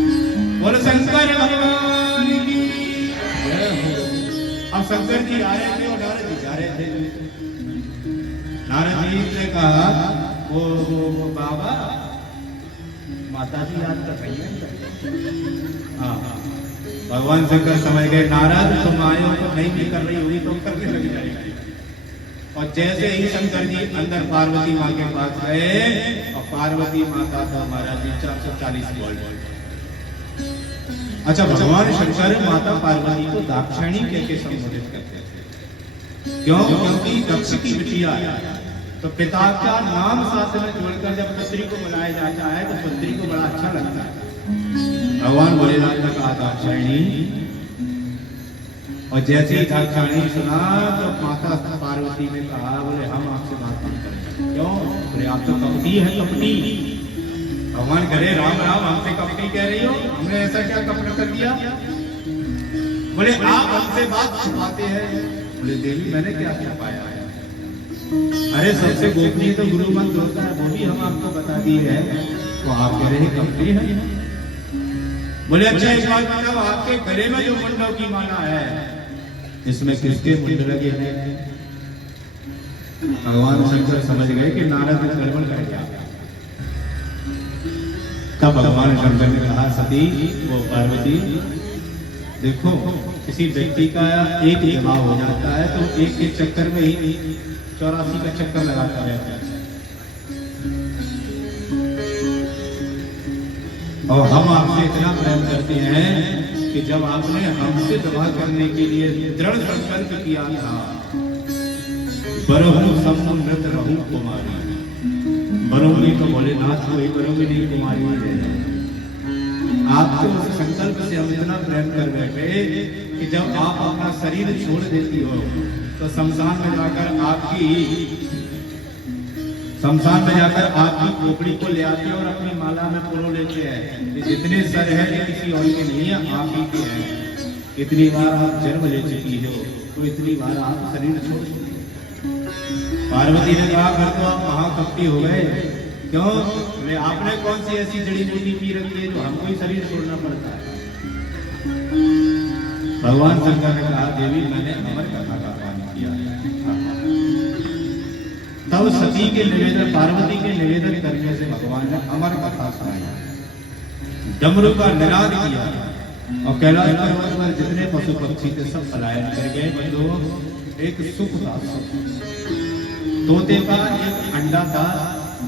बोल शंकर भगवान की। अब शंकर जी आ रहे थे और नारद जी जा रहे थे। नारद जी ने कहा वो बाबा माता जी याद कर रही है। हाँ भगवान शंकर समझ गए नारद तुम आए हो तो नहीं भी कर रही होगी तो करने लग जाएगी। और जैसे ही शंकर जी अंदर पार्वती माँ के पास गए और पार्वती माता का महाराज जी 440 वोल्ट। अच्छा भगवान शंकर माता पार्वती को दाक्षायणी कहकर संबोधित करते थे। क्यों? क्योंकि दक्ष की बिटिया है तो पिता का नाम साथ में जोड़कर जब पुत्री को बुलाया जाता है तो पुत्री को बड़ा अच्छा लगता है। भगवान भोलेनाथ ने कहा दाक्षायणी। और जैसे ही दाक्षायणी सुना तो माता पार्वती ने कहा बोले हम आपसे बात नहीं करेंगे। क्यों? बोले आप तो कपटी है कपटी। भगवान करे राम राम हमसे कपटी कह रही हो, हमने ऐसा क्या कपट कर दिया? बोले आप हमसे बात छुपाते हैं। बोले देवी मैंने क्या छुपाया है? अरे सबसे गोपनीय तो गुरु मंत्र होता है वो भी हम आपको बता दिए है तो आप कह रहे कपटी है। बोले अच्छा एक बात बताओ आपके गले में जो मुंडों की माला है इसमें किसके मुंड लगे हैं? भगवान शंकर समझ गए कि नारद ने गड़बड़ कर दिया। तब भगवान शंकर ने कहा सती वो पार्वती देखो किसी व्यक्ति का एक विवाह हो जाता है तो एक के चक्कर में ही 84 का चक्कर लगाता रहता है। और हम आपसे इतना प्रेम करते हैं कि जब आपने हमसे विवाह करने के लिए दृढ़ संकल्प किया था बरहु समुन्नत रहूं कुमारी। बरोगी तो भोलेनाथ को ही बरोगी नहीं कुमारी है। आपके उस संकल्प से हम इतना प्रेम कर बैठे कि जब आप अपना शरीर छोड़ देती हो तो शमशान में जाकर आपकी खोपड़ी को ले आते हैं और अपनी माला में पुरो लेते हैं। जितने सर है ये किसी और के नहीं है आप ही के हैं। इतनी बार आप जन्म ले चुकी हो तो इतनी बार आप शरीर छोड़ चुकी हो। पार्वती ने कहा फिर तो आप महाकपटी हो गए। क्यों? बोले आपने कौन सी ऐसी जड़ी बूटी पी रखी है जो हमको ही शरीर छोड़ना पड़ता है? भगवान शंकर ने कहा देवी मैंने अमर कथा का पालन किया। तब सती के निवेदन पार्वती के निवेदन करने से भगवान ने अमर कथा सुनाई। डमरू का निनाद किया और कैलाश पर्वत पर जितने पशु पक्षी थे सब पलायन कर गए। बंधुओं एक सुख था। तोते का एक अंडा था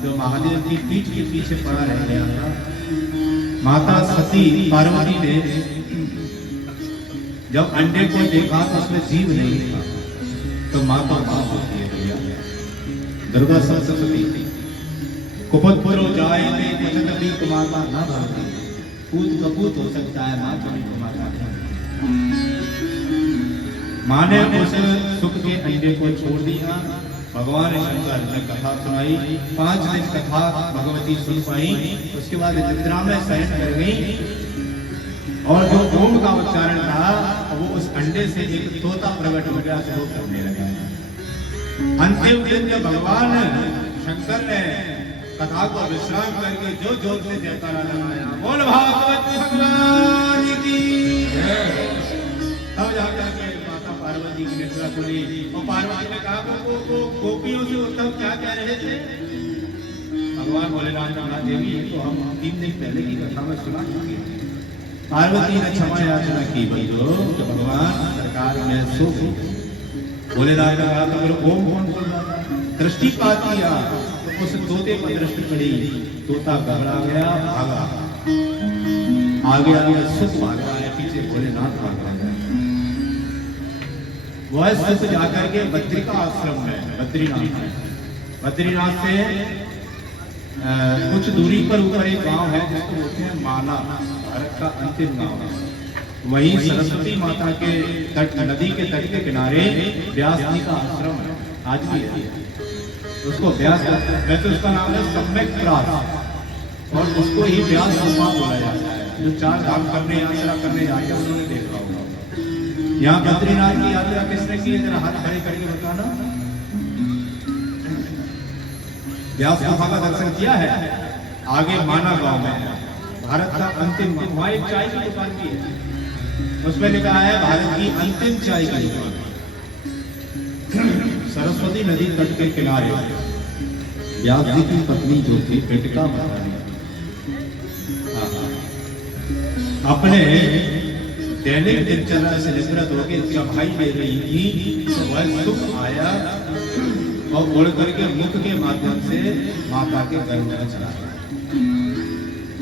जो महादेव की पीठ के पीछे पड़ा रह गया था। माता सती पार्वती ने जब अंडे को देखा तो उसमें जीव नहीं था तो माता मां होती है भैया दुर्गा सरस्वती। कुपत पुरो जाए में पचत भी कुमाता ना भाती। पूत कपूत हो सकता है मां कभी कुमाता नहीं। मां ने उस सुख के अंडे को छोड़ दिया। भगवान शंकर ने कथा सुनाई। 5 दिन कथा भगवती सुन पाई। उसके बाद निद्रा में शयन कर गई और जो ओम का उच्चारण था वो उस अंडे से एक तोता प्रकट हो गया, शोक करने लगा। अंतिम दिन जब भगवान शंकर ने कथा को विश्राम करके जो जोर से जयकारा लगाया, बोल भागवत भगवान की, तब जाकर के माता पार्वती की निद्रा खुली। और पार्वती ने कहा को गोपियों से उद्धव क्या कह रहे थे? भगवान भोलेनाथ ने कहा, देवी तो हम 3 दिन पहले की कथा में सुना चुके हैं। पार्वती ने क्षमा याचना की, भाई जो भगवान सरकार में सो भोलेनाथ ने कहा तो फिर ओम कौन बोल रहा था? दृष्टिपात किया तो उस तोते पर दृष्टि पड़ी, तोता घबरा गया, भागा। आगे आगे सुख भाग रहा है, पीछे भोलेनाथ भाग रहा है। वह सुख जाकर के बद्रिका आश्रम में, बद्रीनाथ से कुछ दूरी पर ऊपर एक गांव है जिसको बोलते हैं माला, भारत का अंतिम गांव है। वहीं सरस्वती माता के तट, नदी के तट के किनारे व्यास जी का आश्रम है, आज भी है। उसको व्यास, वैसे उसका नाम है सम्यक प्रास, और उसको ही व्यास गुफा बोला जाता है। जो 4 धाम करने यात्रा करने जाते हैं उन्होंने देखा होगा। यहाँ बद्रीनाथ की यात्रा किसने की है? जरा हाथ खड़े करके बताना। व्यास गुफा का दर्शन किया है? आगे माना गांव में, भारत का अंतिम, वहां एक चाय की दुकान भी है, उसमें लिखा है भारत की अंतिम चाय की दुकान। सरस्वती नदी तट के किनारे व्यास जी की पत्नी जो थी पिटका महारानी, अपने दैनिक दिनचर्या से निवृत्त होकर चौपाई दे रही थी, तो वह सुख आया और उड़ करके मुख के माध्यम से माता के गर्भ में चला गया।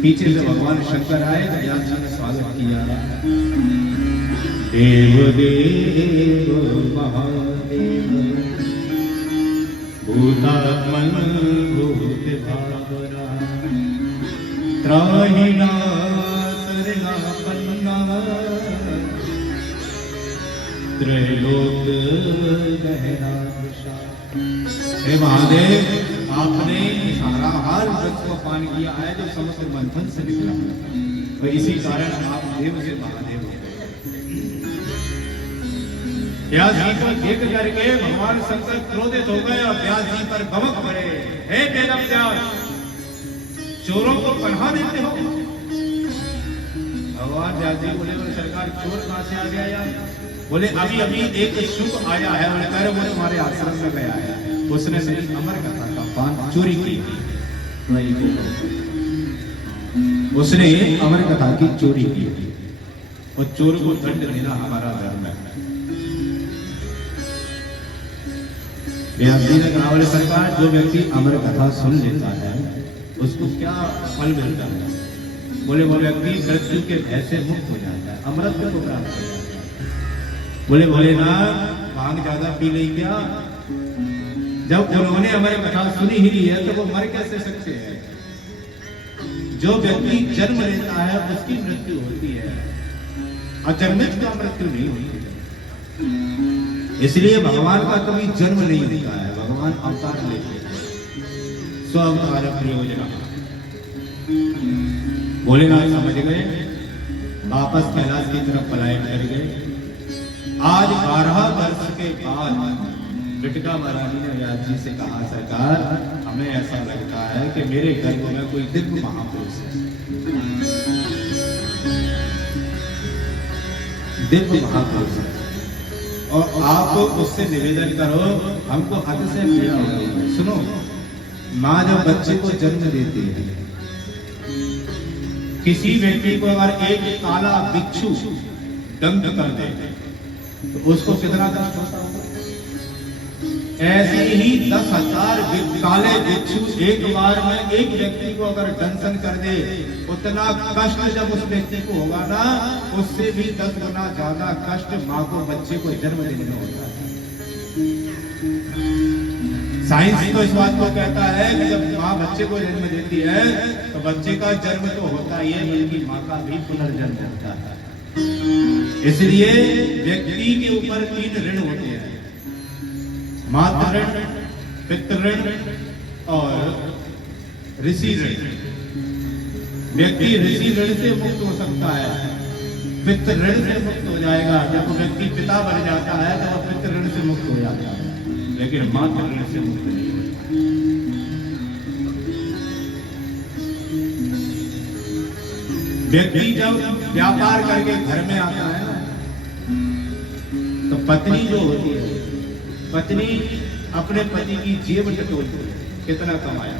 पीछे से भगवान शंकर आए, व्यास जी ने स्वागत किया। देव देव महादेव भूतात्मन भूत भावना त्राहिणा शरणा पन्ना त्रैलोक गहना दिशा। हे महादेव, आपने सारा हाल वृक्ष को पान किया है जो समस्त मंथन से निकला, तो इसी कारण आप देव से महादेव हो गए। व्यास जी को देख करके भगवान शंकर क्रोधित हो गए और व्यास जी पर बमक पड़े। हे वेद व्यास, चोरों को पढ़ा देते हो? भगवान व्यास जी बोले, सरकार चोर कहां से आ गया यार? बोले अभी अभी एक शुभ आया है, वो तुम्हारे आश्रम में गया है, उसने मेरी अमर कथा का पान चोरी की। उसने अमर कथा की चोरी की और चोर को दंड देना हमारा धर्म है। व्यास जी ने कहा, बोले सरकार, जो व्यक्ति अमर कथा सुन लेता है उसको क्या फल मिलता है? बोले वो व्यक्ति मृत्यु के भय से मुक्त हो जाता है, अमृत को प्राप्त हो जाता है। बोले भोलेनाथ, भांग ज्यादा पी ली क्या? जब उन्होंने हमारी कथा सुनी ही ली है तो वो मर कैसे सकते हैं? जो व्यक्ति जन्म लेता है उसकी मृत्यु होती है, अजन्मित का मृत्यु नहीं होती। इसलिए भगवान का कभी जन्म नहीं होता है, भगवान अवतार लेते हैं, स्व अवतार प्रयोजना। भोलेनाथ समझ गए, वापस कैलाश की तरफ पलायन कर गए। आज 12 वर्ष के बाद पिटका महारानी ने व्यास जी से कहा, सरकार, हमें ऐसा लगता है कि मेरे गर्भ में कोई दिव्य महापुरुष है, दिव्य महापुरुष है, और आप उससे निवेदन करो, हमको अतिशय पीड़ा हो रही है। सुनो, माँ जब बच्चे को जन्म देती है, किसी व्यक्ति को अगर एक काला बिच्छू दंड कर दे तो उसको कितना कष्ट होता है? ऐसे ही 10,000 काले बिच्छू एक बार में एक व्यक्ति को अगर दंशन कर दे, उतना कष्ट जब उस व्यक्ति को होगा ना, उससे भी 10 गुना ज्यादा कष्ट माँ को बच्चे को जन्म देने में होता है। साइंस तो इस बात को कहता है कि जब माँ बच्चे को जन्म देती है तो बच्चे का जन्म तो होता ही है, बल्कि माँ का भी पुनर्जन्म होता है। इसलिए व्यक्ति के ऊपर 3 ऋण होते हैं, मातृ ऋण, पितृ ऋण और ऋषि ऋण। व्यक्ति ऋषि ऋण से मुक्त हो सकता है, पितृ ऋण से मुक्त हो जाएगा। जब व्यक्ति पिता बन जाता है तो वह पितृ ऋण से मुक्त हो जाता है। लेकिन मात्र ऋण से मुक्त नहीं होता। व्यक्ति जब व्यापार करके घर में आता है ना, तो पत्नी जो होती है, पत्नी अपने पति की जेब टटोलती है, कितना कमाया,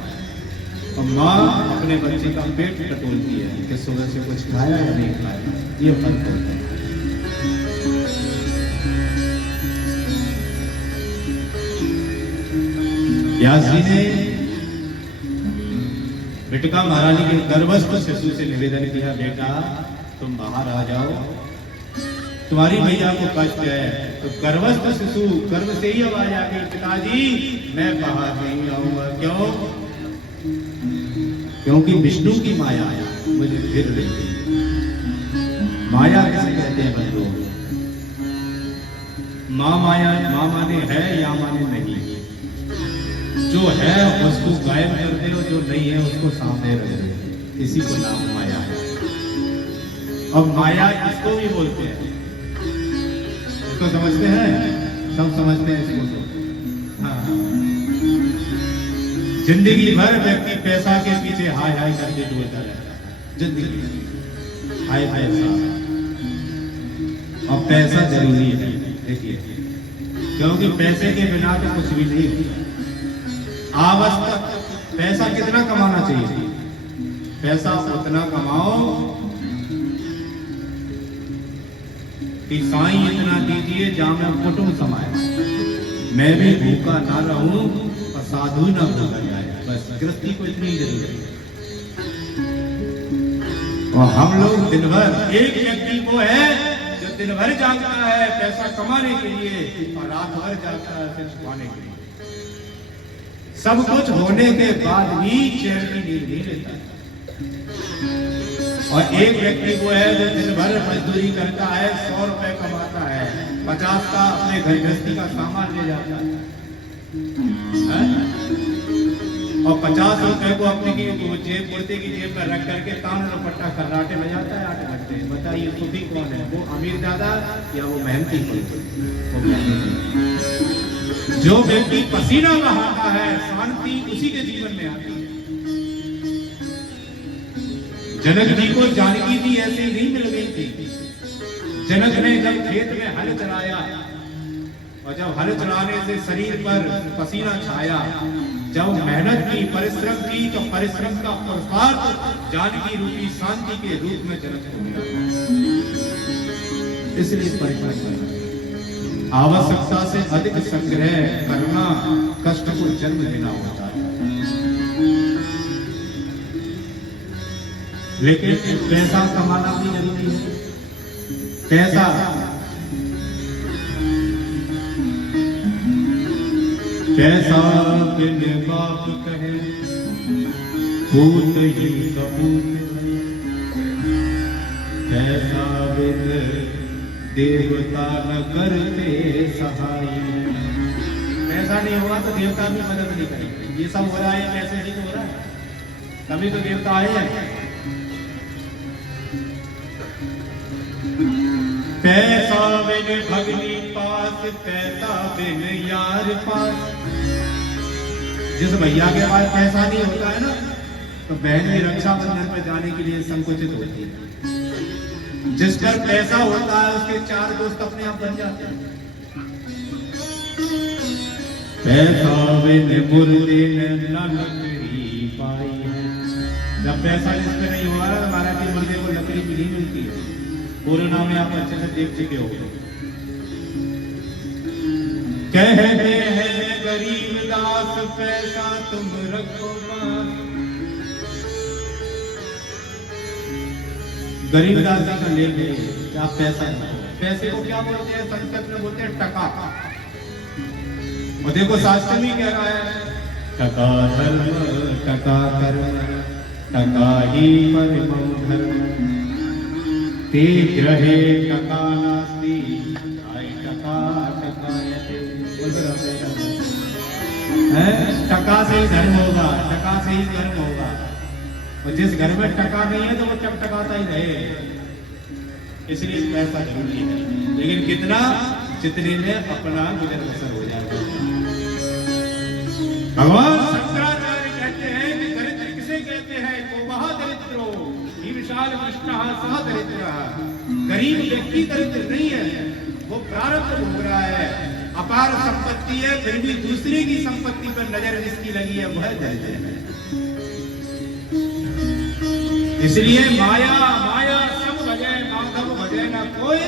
और माँ अपने बच्चे का पेट टटोलती है कि सुबह से कुछ खाया या नहीं खाया। ये फर्क होता है। व्यास जी ने बिटका महारानी के गर्भस्थ शिशु से निवेदन किया, बेटा तुम बाहर आ जाओ, तुम्हारी मैया को कष्ट है। तो गर्भस्थ शिशु गर्भ से ही आवाज आ गई, पिताजी मैं बाहर नहीं आऊंगा। क्यों? क्योंकि विष्णु की माया मुझे फिर रही। माया किसे कहते हैं बंधु? माँ माया, माँ माने है या माने नहीं। जो है उसको गायब करते हो, जो नहीं है उसको सामने रखते हो, इसी को नाम माया है। अब माया इसको भी बोलते हैं, इसको समझते हैं, सब समझते हैं इसको तो। हाँ, जिंदगी भर व्यक्ति पैसा के पीछे हाय हाय करके डूबता रहता है, जिंदगी हाय हाय सा। और पैसा जरूरी है, देखिए, क्योंकि पैसे के बिना तो कुछ भी नहीं होता। आवश्यक पैसा कितना कमाना चाहिए? पैसा उतना कमाओ कि साईं इतना दीजिए जहां मैं कुटुंब समाये, मैं भी भूखा ना रहूं और साधु ना भूखा जाए। बस गृहस्थी को इतनी जरूरत है। और हम लोग दिन भर, एक व्यक्ति को है जो दिन भर जागता है पैसा कमाने के लिए और रात भर जागता है सिर्फ छुपाने के लिए। सब कुछ होने के बाद भी चैन की नींद नहीं लेता। और एक व्यक्ति को है जो दिन भर मजदूरी करता है, 100 रुपए कमाता है, 50 का अपने घर गृहस्थी का सामान ले जाता है, और 50 रुपए को अपने की जेब, कुर्ते की जेब में रख करके तान दुपट्टा खर्राटे में जाता है 8 घंटे। बताइए सुखी कौन है? वो अमीर ज्यादा या वो मेहनती? वो मेहनती। जो व्यक्ति पसीना बहाता है, शांति उसी के जीवन में आती है। जनक जी को जानकी जी ऐसे नहीं मिल गई थी। जनक ने जब खेत में हल चलाया, और जब हल चलाने से शरीर पर पसीना छाया, जब मेहनत की, परिश्रम की, तो परिश्रम का प्रसाद जानकी रूपी शांति के रूप में जनक को मिला। इसलिए परिश्रम, आवश्यकता से अधिक संग्रह करना कष्ट को जन्म देना होता है। लेकिन पैसा कमाना भी जरूरी है। पैसा पैसा बिन बाप कहे पूत ही कपूत, पैसा बिन देवता न करते सहाय। पैसा नहीं होगा तो देवता भी मदद नहीं करेंगे। ये सब हो रहा है पैसे ही तो हो रहा है, तभी तो देवता आए हैं। पैसा बिन भगनी पास, पैसा बिन यार पास। जिस भैया के पास पैसा नहीं होता है ना, तो बहन की रक्षाबंधन पर जाने के लिए संकुचित होती है। जिस पर पैसा होता है उसके 4 दोस्त अपने आप बन जाते हैं। पैसा बिन मुर्दे न लकड़ी पाई है। जब पैसा जिस पे नहीं हुआ, हमारा की मुर्दे को लकड़ी भी नहीं मिलती है। कोरोना में आप अच्छे से देख चुके हो। कहते हैं गरीब दास पैसा तुम रखो पास। गरीब दास का ले ले क्या पैसा है? पैसे को क्या बोलते हैं? संस्कृत में बोलते हैं टका। और देखो शास्त्र भी कह रहा है, टका धर्म टका कर्म टका ही परमं धर्म, तेज रहे टका नास्ति आई टका टकायते। टका से ही धर्म होगा, टका से ही कर्म होगा। और जिस घर में टका नहीं है तो वो टकटकाता ही रहे। इसलिए पैसा जरूरी है, लेकिन कितना? जितने में अपना गुजर बसर हो जाएगा। भगवान शंकराचार्य कहते हैं कि दरिद्र किसे कहते हैं? को महादरिद्रो ही विशाल कृष्ण सह दरिद्र। गरीब व्यक्ति दरिद्र नहीं है, वो प्रारब्ध भोग रहा है, अपार संपत्ति है, फिर भी दूसरे की संपत्ति पर नजर जिसकी लगी है वह दरिद्र है। इसलिए माया माया सब भजे माधव भजे न कोई,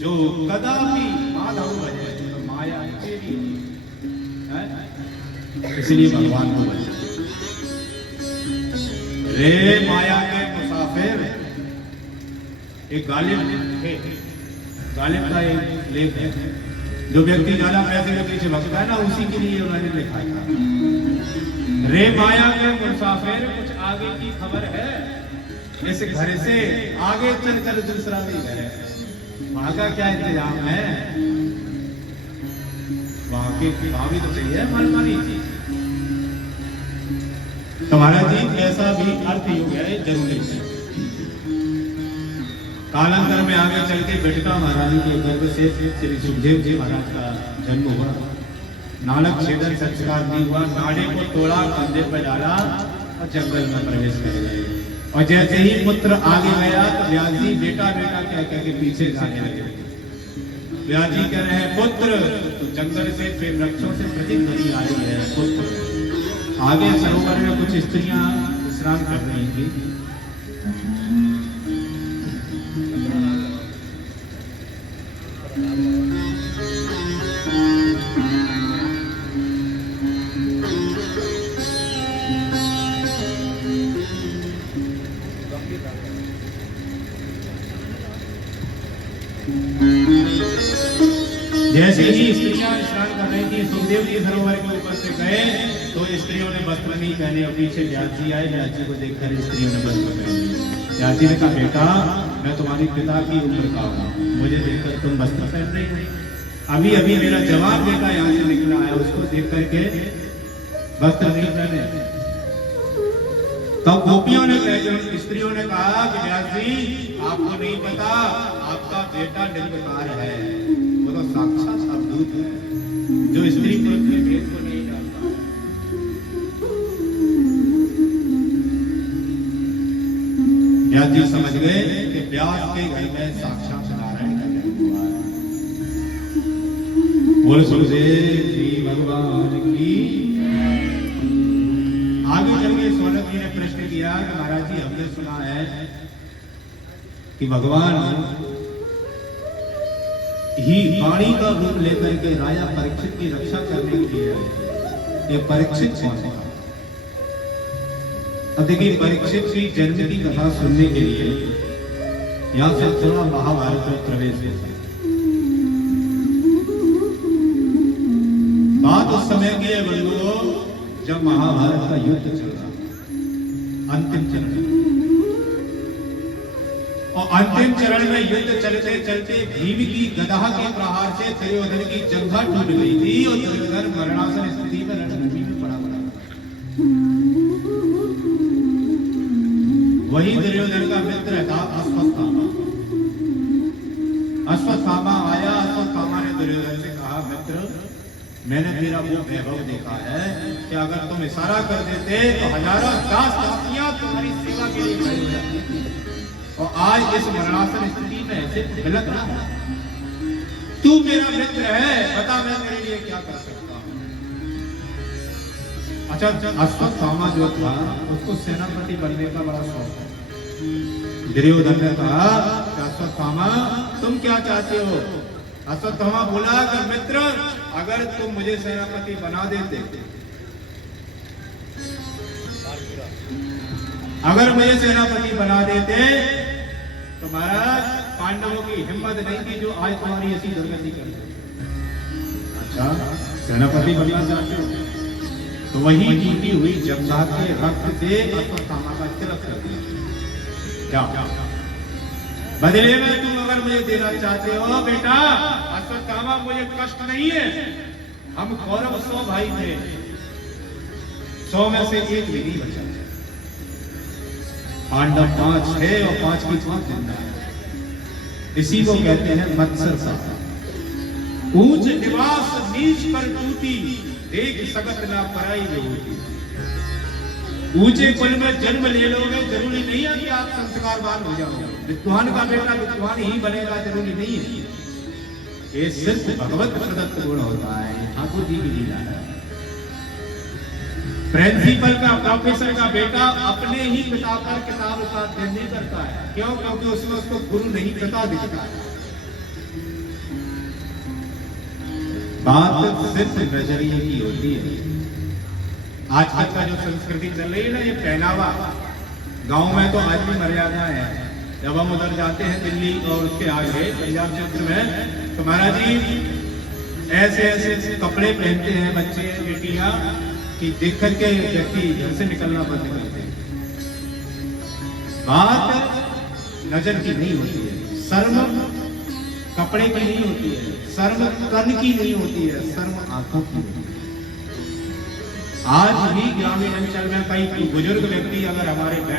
जो कदापि माधव भजे तो माया तेरी है, इसलिए भगवान को भजे। रे माया के मुसाफिर, एक गालिब थे, गालिब का एक लेख है, जो व्यक्ति ज्यादा पैसे के पीछे भगता है ना, उसी के लिए उन्होंने लिखा था। रे माया के मुसाफिर, कुछ आगे की खबर है? इस घर से आगे चलकर दूसरा भी घर है, वहां का क्या इंतजाम है? वहां भी तो चाहिए मनमानी चीज। तुम्हारा जी ऐसा भी अर्थ योग है जरूरी है। कालांतर में आगे चल के बेटका महारानी के गर्भ से श्री सुखदेव जी महाराज का जन्म हुआ। नानक छेदन संस्कार भी हुआ, नाड़े को तोड़ा, कंधे पर डाला और जंगल में प्रवेश कर गए। और जैसे ही पुत्र आगे गया तो व्यास जी बेटा बेटा कह के पीछे जाने लगे। व्यास जी कह रहे हैं पुत्र, तो जंगल से फिर वृक्षों से प्रतिध्वनि आ रही है पुत्र। आगे सरोवर में कुछ स्त्रियां विश्राम कर रही थी। जैसे ही स्त्रियां स्नान कर रही थी, सुखदेव जी सरोवर के ऊपर से गए तो स्त्रियों ने वस्त्र नहीं पहने और पीछे व्यास जी आए। व्यास जी को देखकर स्त्रियों ने वस्त्र पहने। व्यास जी ने कहा बेटा, मैं तुम्हारी पिता की उम्र का हूँ, मुझे देखकर तुम वस्त्र पहन रही हो। अभी अभी मेरा जवान बेटा यहाँ से निकला है, उसको देख करके वस्त्र नहीं पहने। तब गोपियों ने स्त्रियों ने कहा कि व्यास जी आपको नहीं पता, आपका बेटा निर्विकार है, वो तो साक्षात अवधूत है, जो स्त्री पुरुष के भेद को नहीं जानता है। व्यास जी समझ गए कि व्यास के घर में साक्षात नारायण का जन्म हुआ है। बोल सुखदेव जी भगवान की। आगे चल के सोनक जी ने प्रश्न किया कि महाराज जी हमने सुना है कि भगवान ही वाणी का रूप लेकर के राजा परीक्षित की रक्षा करने के लिए आए। ये परीक्षित कौन है? अब देखिए, परीक्षित की जन्म की कथा सुनने के लिए यहाँ से थोड़ा महाभारत में प्रवेश होता है। बात उस समय की है बंधुओं, जब महाभारत का युद्ध चल रहा, अंतिम चरण। और अंतिम चरण में युद्ध चलते चलते भीम की गदा के प्रहार से दुर्योधन की जंघा टूट गई थी और दुर्योधन मरणासन स्थिति में रणभूमि में पड़ा पड़ा। वही दुर्योधन का मित्र था अश्वत्थामा। अश्वत्थामा आया। अश्वत्थामा ने दुर्योधन से कहा, मित्र, मैंने तेरा वो वैभव देखा है कि अगर तुम इशारा कर देते तो हजारों दास दासियां तुम्हारी सेवा के लिए खड़ी हो जाती, और आज इस मरणासन स्थिति में ऐसे गलत रहा है। तू मेरा मित्र है, बता मैं तेरे लिए क्या कर सकता हूं। अच्छा, अश्वत्थामा जो था उसको सेनापति बनने का बड़ा शौक था। दुर्योधन ने कहा, अश्वत्थामा तुम क्या चाहते हो? अश्वत्थामा बोला कि मित्र, अगर तुम मुझे सेनापति बना देते, अगर मुझे सेनापति बना देते तो महाराज पांडवों की हिम्मत नहीं थी जो आज तुम्हारी ऐसी दुर्गति कर। अच्छा, सेनापति बनना चाहते हो तो वही टूटी हुई जंघा के रक्त से अश्वत्थामा का तिलक कर दिया। क्या बदले में तुम अगर मुझे देना चाहते हो बेटा, अश्वत्थामा मुझे कष्ट नहीं है, हम कौरव 100 भाई थे, 100 में से एक भी नहीं बचा। पांडव 5 थे और 5 की 5 जिंदा है। इसी को कहते हैं मत्सर सा। ऊंच निवास नीच पर टूटी, देख सकत ना पराई विभूति। ऊंचे कुल में जन्म ले लोगे जरूरी नहीं है कि आप संस्कारवान हो जाओगे। विद्वान का बेटा विद्वान ही बनेगा जरूरी नहीं है। ये सिर्फ भगवत प्रदत्त गुण होता है, ठाकुर जी की लीला है। प्रिंसिपल का प्रोफेसर का बेटा अपने ही पिता पर किताब का अध्ययन नहीं करता है। क्यों? क्योंकि उसमें उसको गुरु नहीं पिता दिखता है। बात सिर्फ नजरिए की होती है। आजकल का जो संस्कृति चल रही है ना, ये पहनावा, गांव में तो आज भी मर्यादा है। जब हम उधर जाते हैं दिल्ली और उसके आगे पंजाब क्षेत्र में, तो महाराज जी ऐसे ऐसे कपड़े पहनते हैं बच्चे बेटियां कि देख करके व्यक्ति घर से निकलना बंद करते हैं। बात नजर की नहीं होती है, शर्म कपड़े की नहीं होती है, शर्म तन की नहीं होती है, शर्म आंखों की होती है। आज भी ग्रामीण अंचल में कई बुजुर्ग व्यक्ति अगर हमारे बैठ